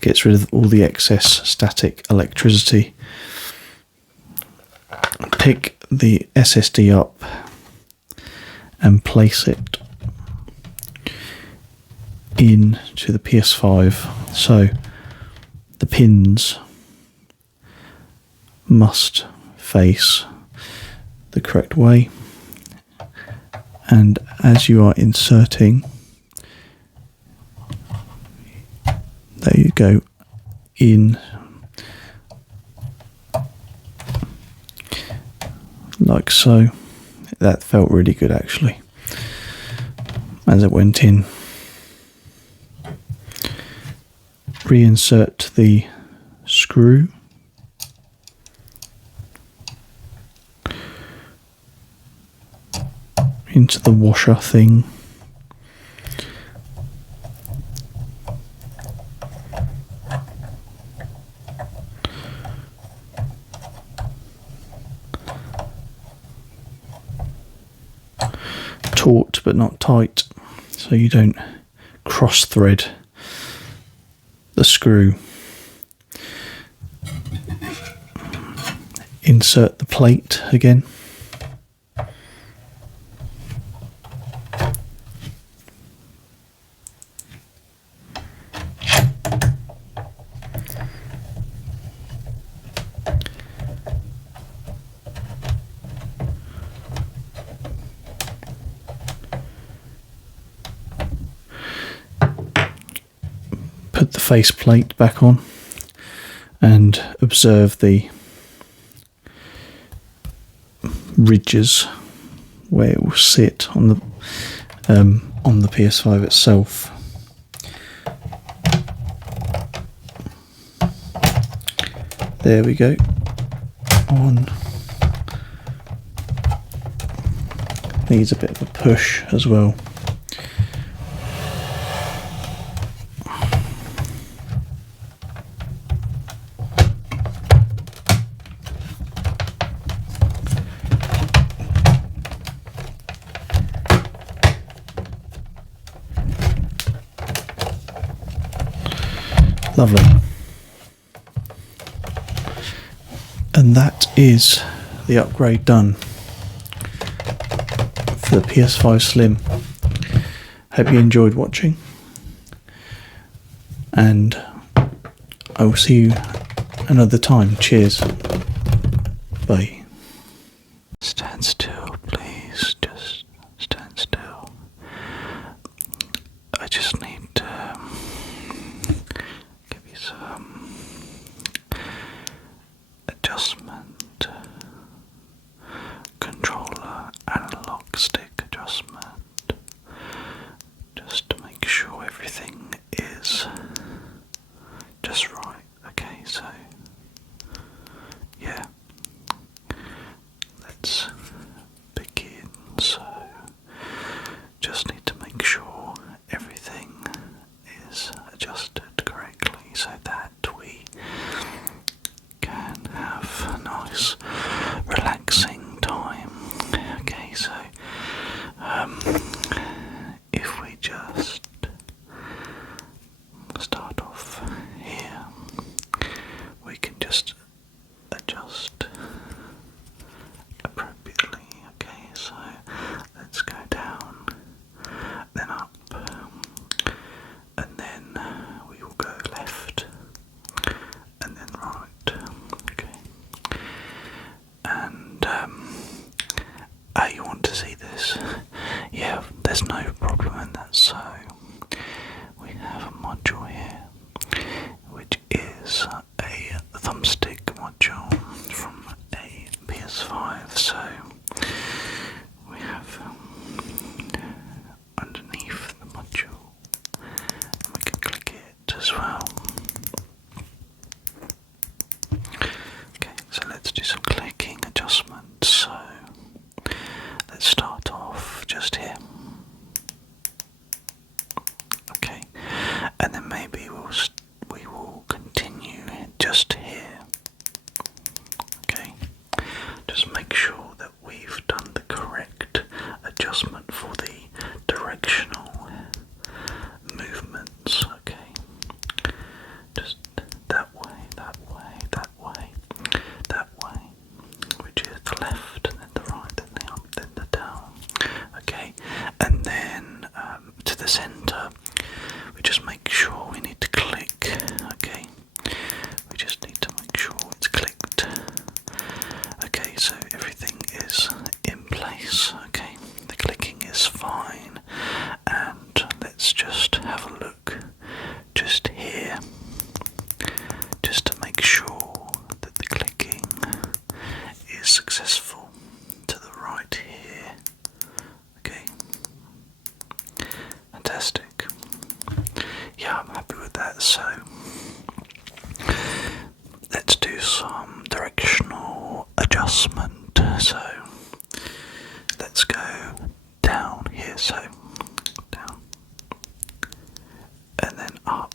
Gets rid of all the excess static electricity. Pick the SSD up and place it into the PS5. So the pins must face the correct way, and as you are inserting, there you go, in like so. That felt really good actually as it went in. Reinsert the screw into the washer thing. Taut but not tight, so you don't cross thread the screw. Insert the plate again. Put the face plate back on and observe the ridges where it will sit on the PS5 itself. There we go. On. Needs a bit of a push as well. Lovely. And that is the upgrade done for the PS5 Slim. Hope you enjoyed watching, and I will see you another time. Cheers. Bye. Stand still, please. Just stand still. I just need to give you some adjustment, controller analog stick adjustment, just to make sure everything is just right. Okay, so yeah, let's begin. So just need to make sure everything is adjusted correctly so that we can have a nice relaxing time. Okay, so if we just start off here, we can just adjust appropriately. Okay, so let's go down, then up, and then we will go left, and then right. Okay, and you want to see this? Yeah, there's no problem in that. So we have a module here, which is a thumbstick module from a PS5. So we have underneath the module, and we can click it as well. Okay, so let's do some clicking adjustments. So let's start off just here. Okay, and then maybe we will continue just here. Okay, just make sure that we've done the correct adjustment for the directional movements. Okay, just that way, that way, that way, that way, which is the left, and then the right, then the up, then the down. Okay, and then to the centre, we just make sure we need to click. Okay, we just need to make sure it's clicked. Okay, so everything is in place. Okay, the clicking is fine, and let's just have a look just here, just to make sure that the clicking is successful to the right here. Okay, fantastic. Yeah, I'm happy with that. So let's do some directional adjustment. So let's go down here. So down, and then up,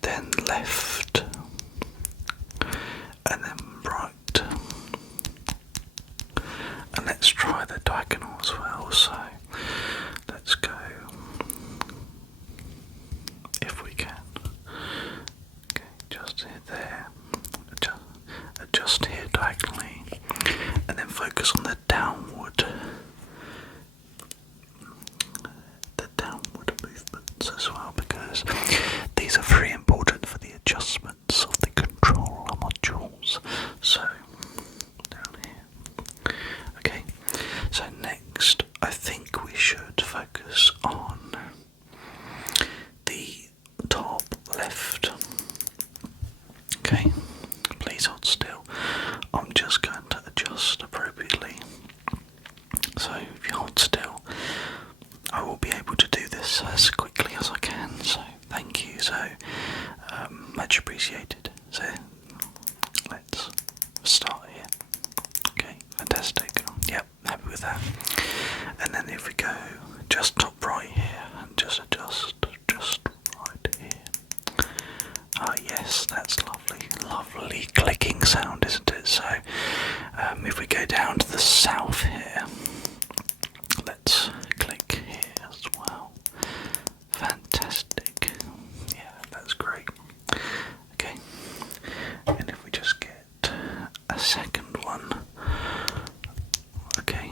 then left, and then right, and let's try the diagonal as well. So let's go, if we can. Okay, just here, there, adjust here diagonally, and then focus on the downward movements as well, because these are very important for the adjustments of the controller modules. So down here. Okay, so next I think we should focus on the top left. Okay, please hold still. I'm just going to adjust able to do this as quickly as I can, so thank you, so much appreciated. So let's start here. Okay, fantastic. Yep, happy with that. And then if we go just top right here and just adjust just right here. Ah yes, that's lovely clicking sound, isn't it? So if we go down to the south here, let's click here as well. Fantastic. Yeah, that's great. Okay, and if we just get a second one. Okay.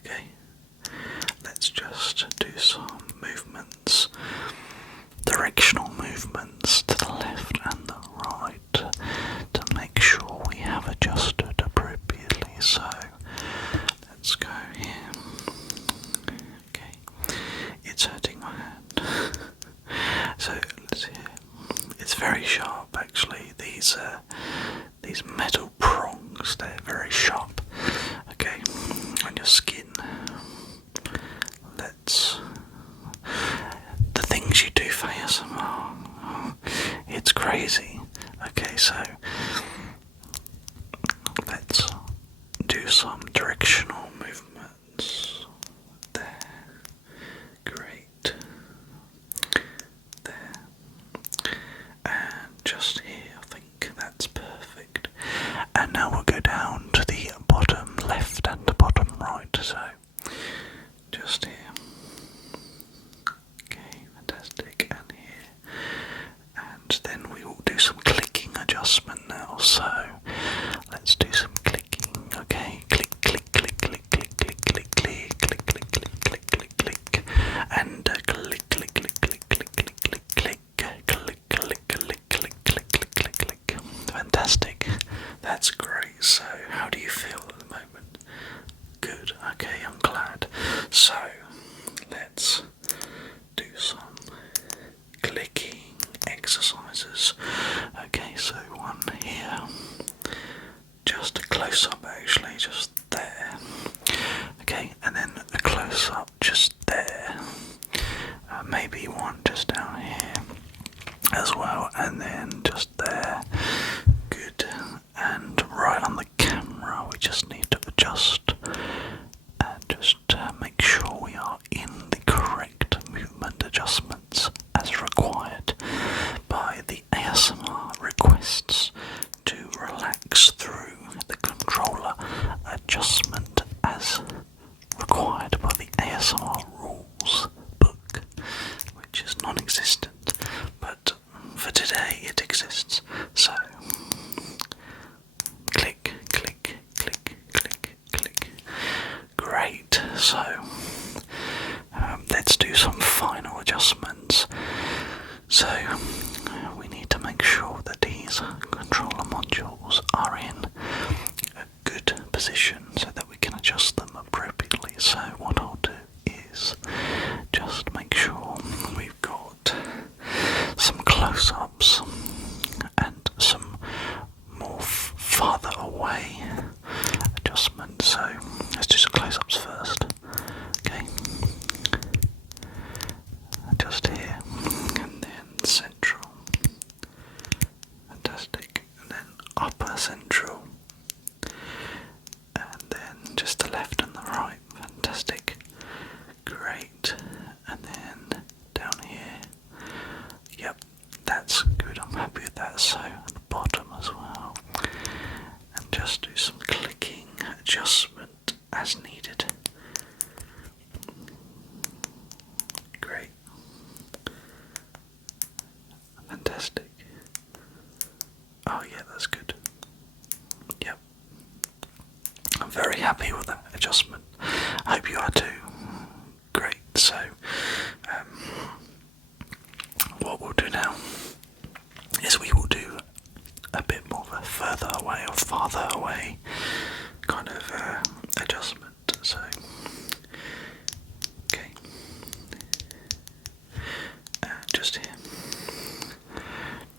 Okay. Let's just do some movements. Directional movements to the left and the right to make sure we have adjusted appropriately. So let's go here. Okay. It's hurting my hand. So let's see. It's very sharp actually. These metal prongs, they're very sharp. Okay, on your skin. The things you do for ASMR, it's crazy. Okay, so let's do some directional movements. There, great. There, and just here, I think that's perfect. And now we'll go down to the bottom left and the bottom right, so just here. Okay, fantastic, and here. And then we will do some clicking adjustment now, so let's do some clicking, okay? Click, click, click, click, click, click, click, click, click, click, click, click, click, click, and click, click, click, click, click, click, click, click, click, click, click, click, click, click, click, click. Fantastic. That's great. So, how do you feel at the moment? Good. Okay, I'm glad. So, let's do some clicking exercises. Okay, so one here. Just a close up actually, just there. Okay, and then a close up just there. Maybe one just down here as well, and then just there. Good. And right on the camera, we just need to adjust and just make sure we are in the correct movement adjustments as required by the ASMR requests to relax through the controller adjustment as required by the ASMR rules book, which is non-existent, but for today it exists. So click, click, click, click, click. Great. So let's do some final adjustments. So we need to make sure that these controller modules are in a good position so that we can adjust them appropriately. So what I'll do is just make sure we've got some close-ups and some more farther away adjustments. So let's do some close-ups first. Okay, just here, and then central. Fantastic. And then upper central. And then just the left and the right. Fantastic. Great. And then down here. Yep, that's good. I'm happy with that. So at the bottom as well. And just do some clicking adjustment as needed. Great. Fantastic. Oh yeah, that's good. Yep. I'm very happy with that adjustment. I hope you are too. Great. So, what we'll do now is we will do a bit more of a further away or farther away kind of adjustment. So, okay. Just here.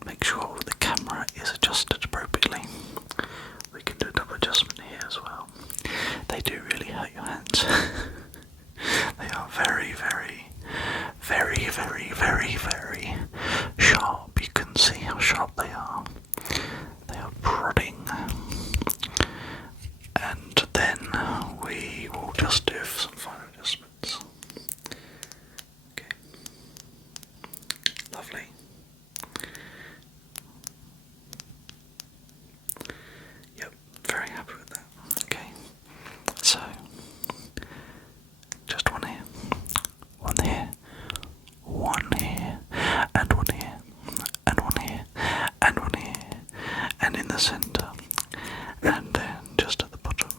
Make sure the camera is adjusted appropriately. We can do a double adjustment here as well. They do really hurt your hands. They are very, very, very, very, very, very sharp. You can see how sharp they are. They are prodding. And then we will just do some fine adjustments. Okay. Lovely. Yep, very happy with that. Okay. So, just one here, and one here, and one here, and one here, and one here, and in the centre, and then just at the bottom.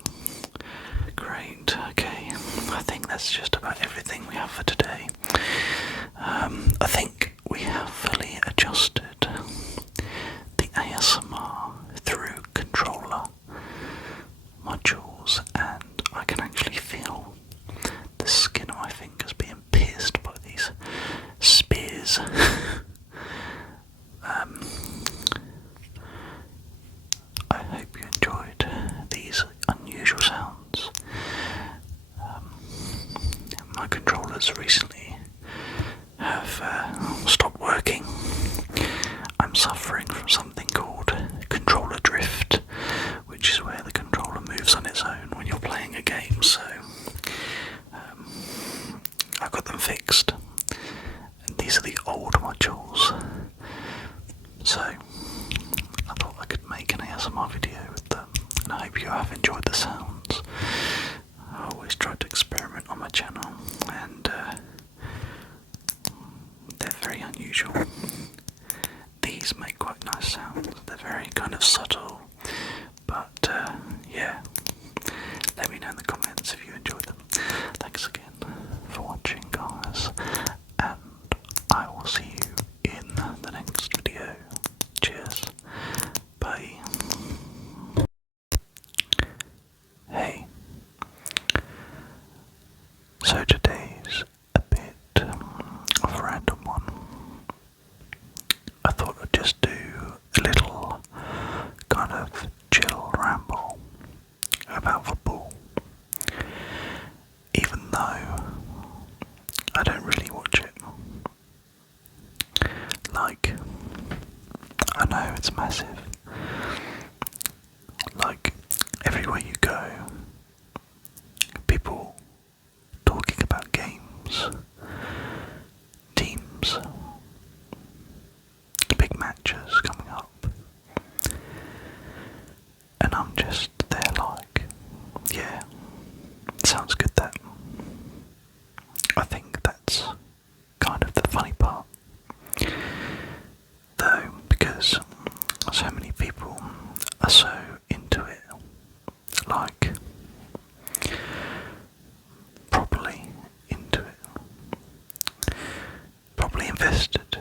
Great, okay, I think that's just about everything we have for today. I think we have fully adjusted the ASMR through controller modules, and I can actually feel the skin of my fingers being pierced by these spears. I hope you enjoyed these unusual sounds. My controllers recently have stopped working. I'm suffering from something called controller drift, which is where the controller moves on its own when you're playing a game, so I've got them fixed. And these are the old modules, so I thought I could make an ASMR video with them, and I hope you have enjoyed the sounds. I always try to experiment on my channel, and they're very unusual. These make quite nice sounds. They're very kind of subtle, but yeah. Let me know in the comments if you enjoyed them. Thanks again for watching, guys, and I will see you in the next video. Cheers. Bye. Hey. So today's a bit of a random one. I thought I'd just do a little kind of chill ramble about football, even though I don't really watch it. Like, I know it's massive. Like, everywhere you go, people talking about games, teams, big matches coming up, and I'm just there like, yeah, sounds good that. I think that's kind of the funny part, though, because so many people are so into it, like, properly into it, properly invested.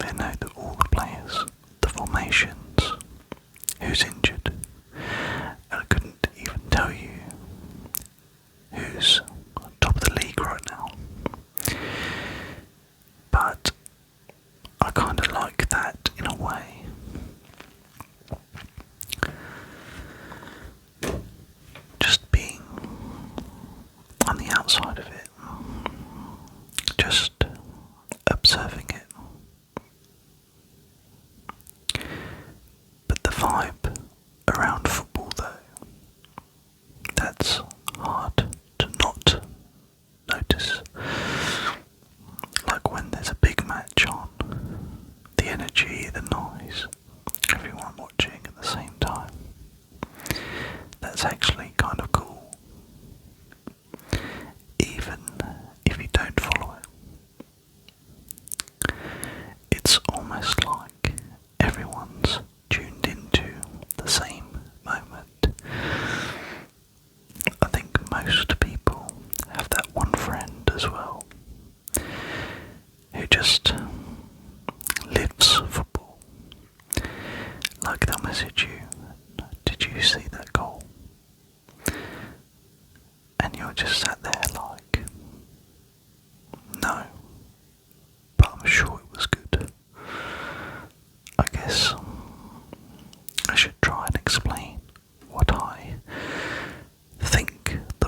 They know that all the players, the formations, who's injured, and I couldn't even tell you who's on top of the league right now. But I kind of like that in a way. Just being on the outside of it, just observing it. But the vibe around football, though, that's hard to not notice. Like when there's a big match on, the energy, the noise, everyone watching at the same time. That's actually kind of cool, even if you don't follow it. It's almost like everyone's tuned into the same moment. I think most people have that one friend as well, who just lives football. Like they'll message you, did you see that goal? And you're just sat there like, no, but I'm sure it was good. I guess I should try and explain what I think the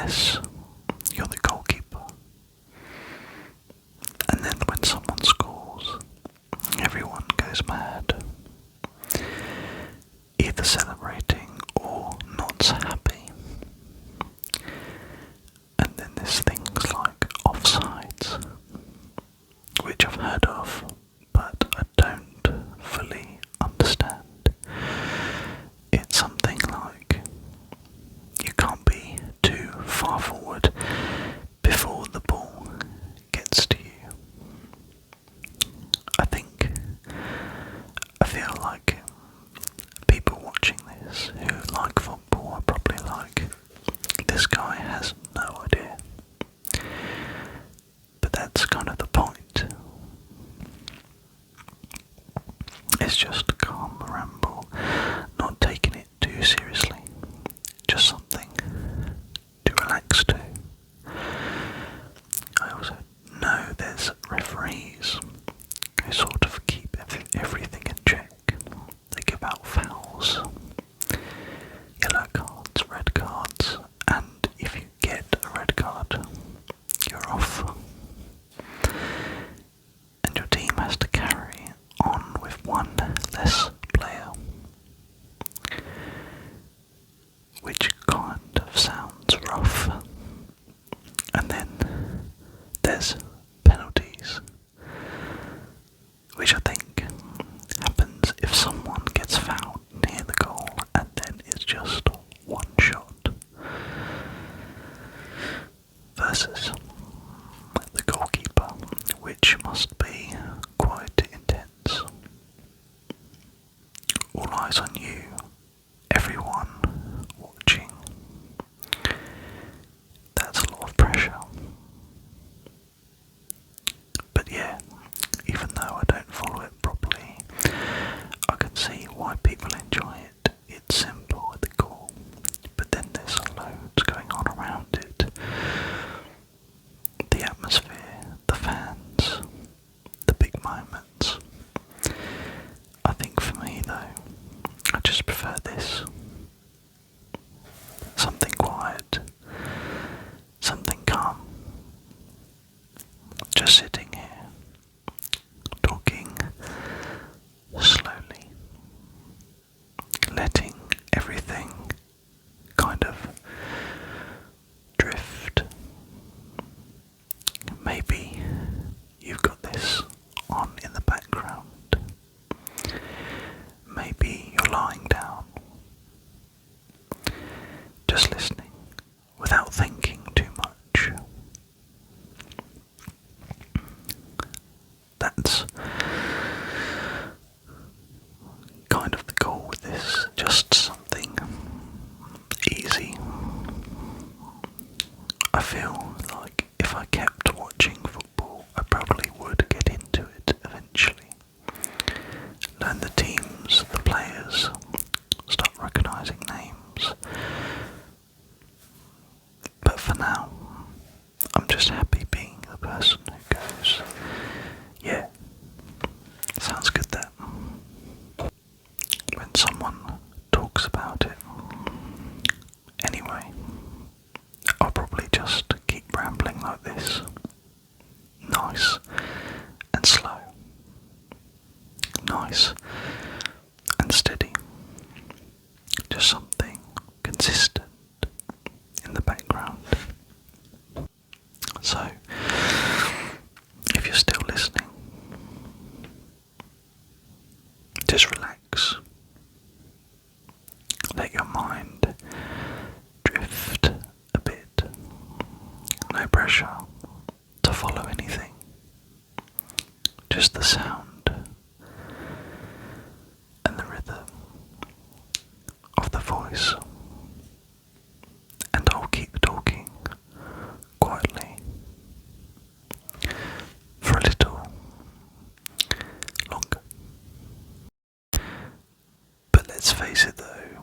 unless you're the goalkeeper. And then when someone scores, everyone goes mad, either celebrating or not so happy. And then there's things like offsides, which I've heard of, but I don't fully understand. It's something like you can't be too far forward before the ball gets to you. I feel like people watching this who like football are probably like, this guy has no idea. But that's kind of the point. It's just a calm ramble, not taking it too seriously, just something to relax to. I also know there's referees who sort of keep everything in check. They give out fouls, yellow cards, red cards, and if you get a red card, you're off. And your team has to carry on with one less player, which kind of sounds rough. And then there's penalties, which I think happens if someone gets fouled near the goal and then it's just one shot, versus the goalkeeper, which must be quite intense. All eyes on you, everyone watching. That's a lot of pressure. But yeah, even though I don't follow it properly, I can see why people enjoy it. It's simple at the core, but then there's loads going on around it. The atmosphere, the fans, the big moments. I think for me though, I just prefer this. Something quiet, something calm. Just sitting here, talking slowly, letting everything kind of drift. Maybe you've got this on in the background. Maybe you're lying down, just listening without thinking too much. That's kind of the goal with this, just something easy. I feel like if I kept watching football, I probably would get into it eventually. Learn the teams, the players, start recognising names. But for now, I'm just happy being the person who goes, yeah, sounds good that. When someone talks about it. Anyway, I'll probably just keep rambling like this. Nice and slow. Nice and steady. Just something consistent in the background. So, if you're still listening, just relax. Let your mind drift a bit. No pressure to follow anything. Just the sound and the rhythm of the voice. And I'll keep talking quietly for a little longer. But let's face it though,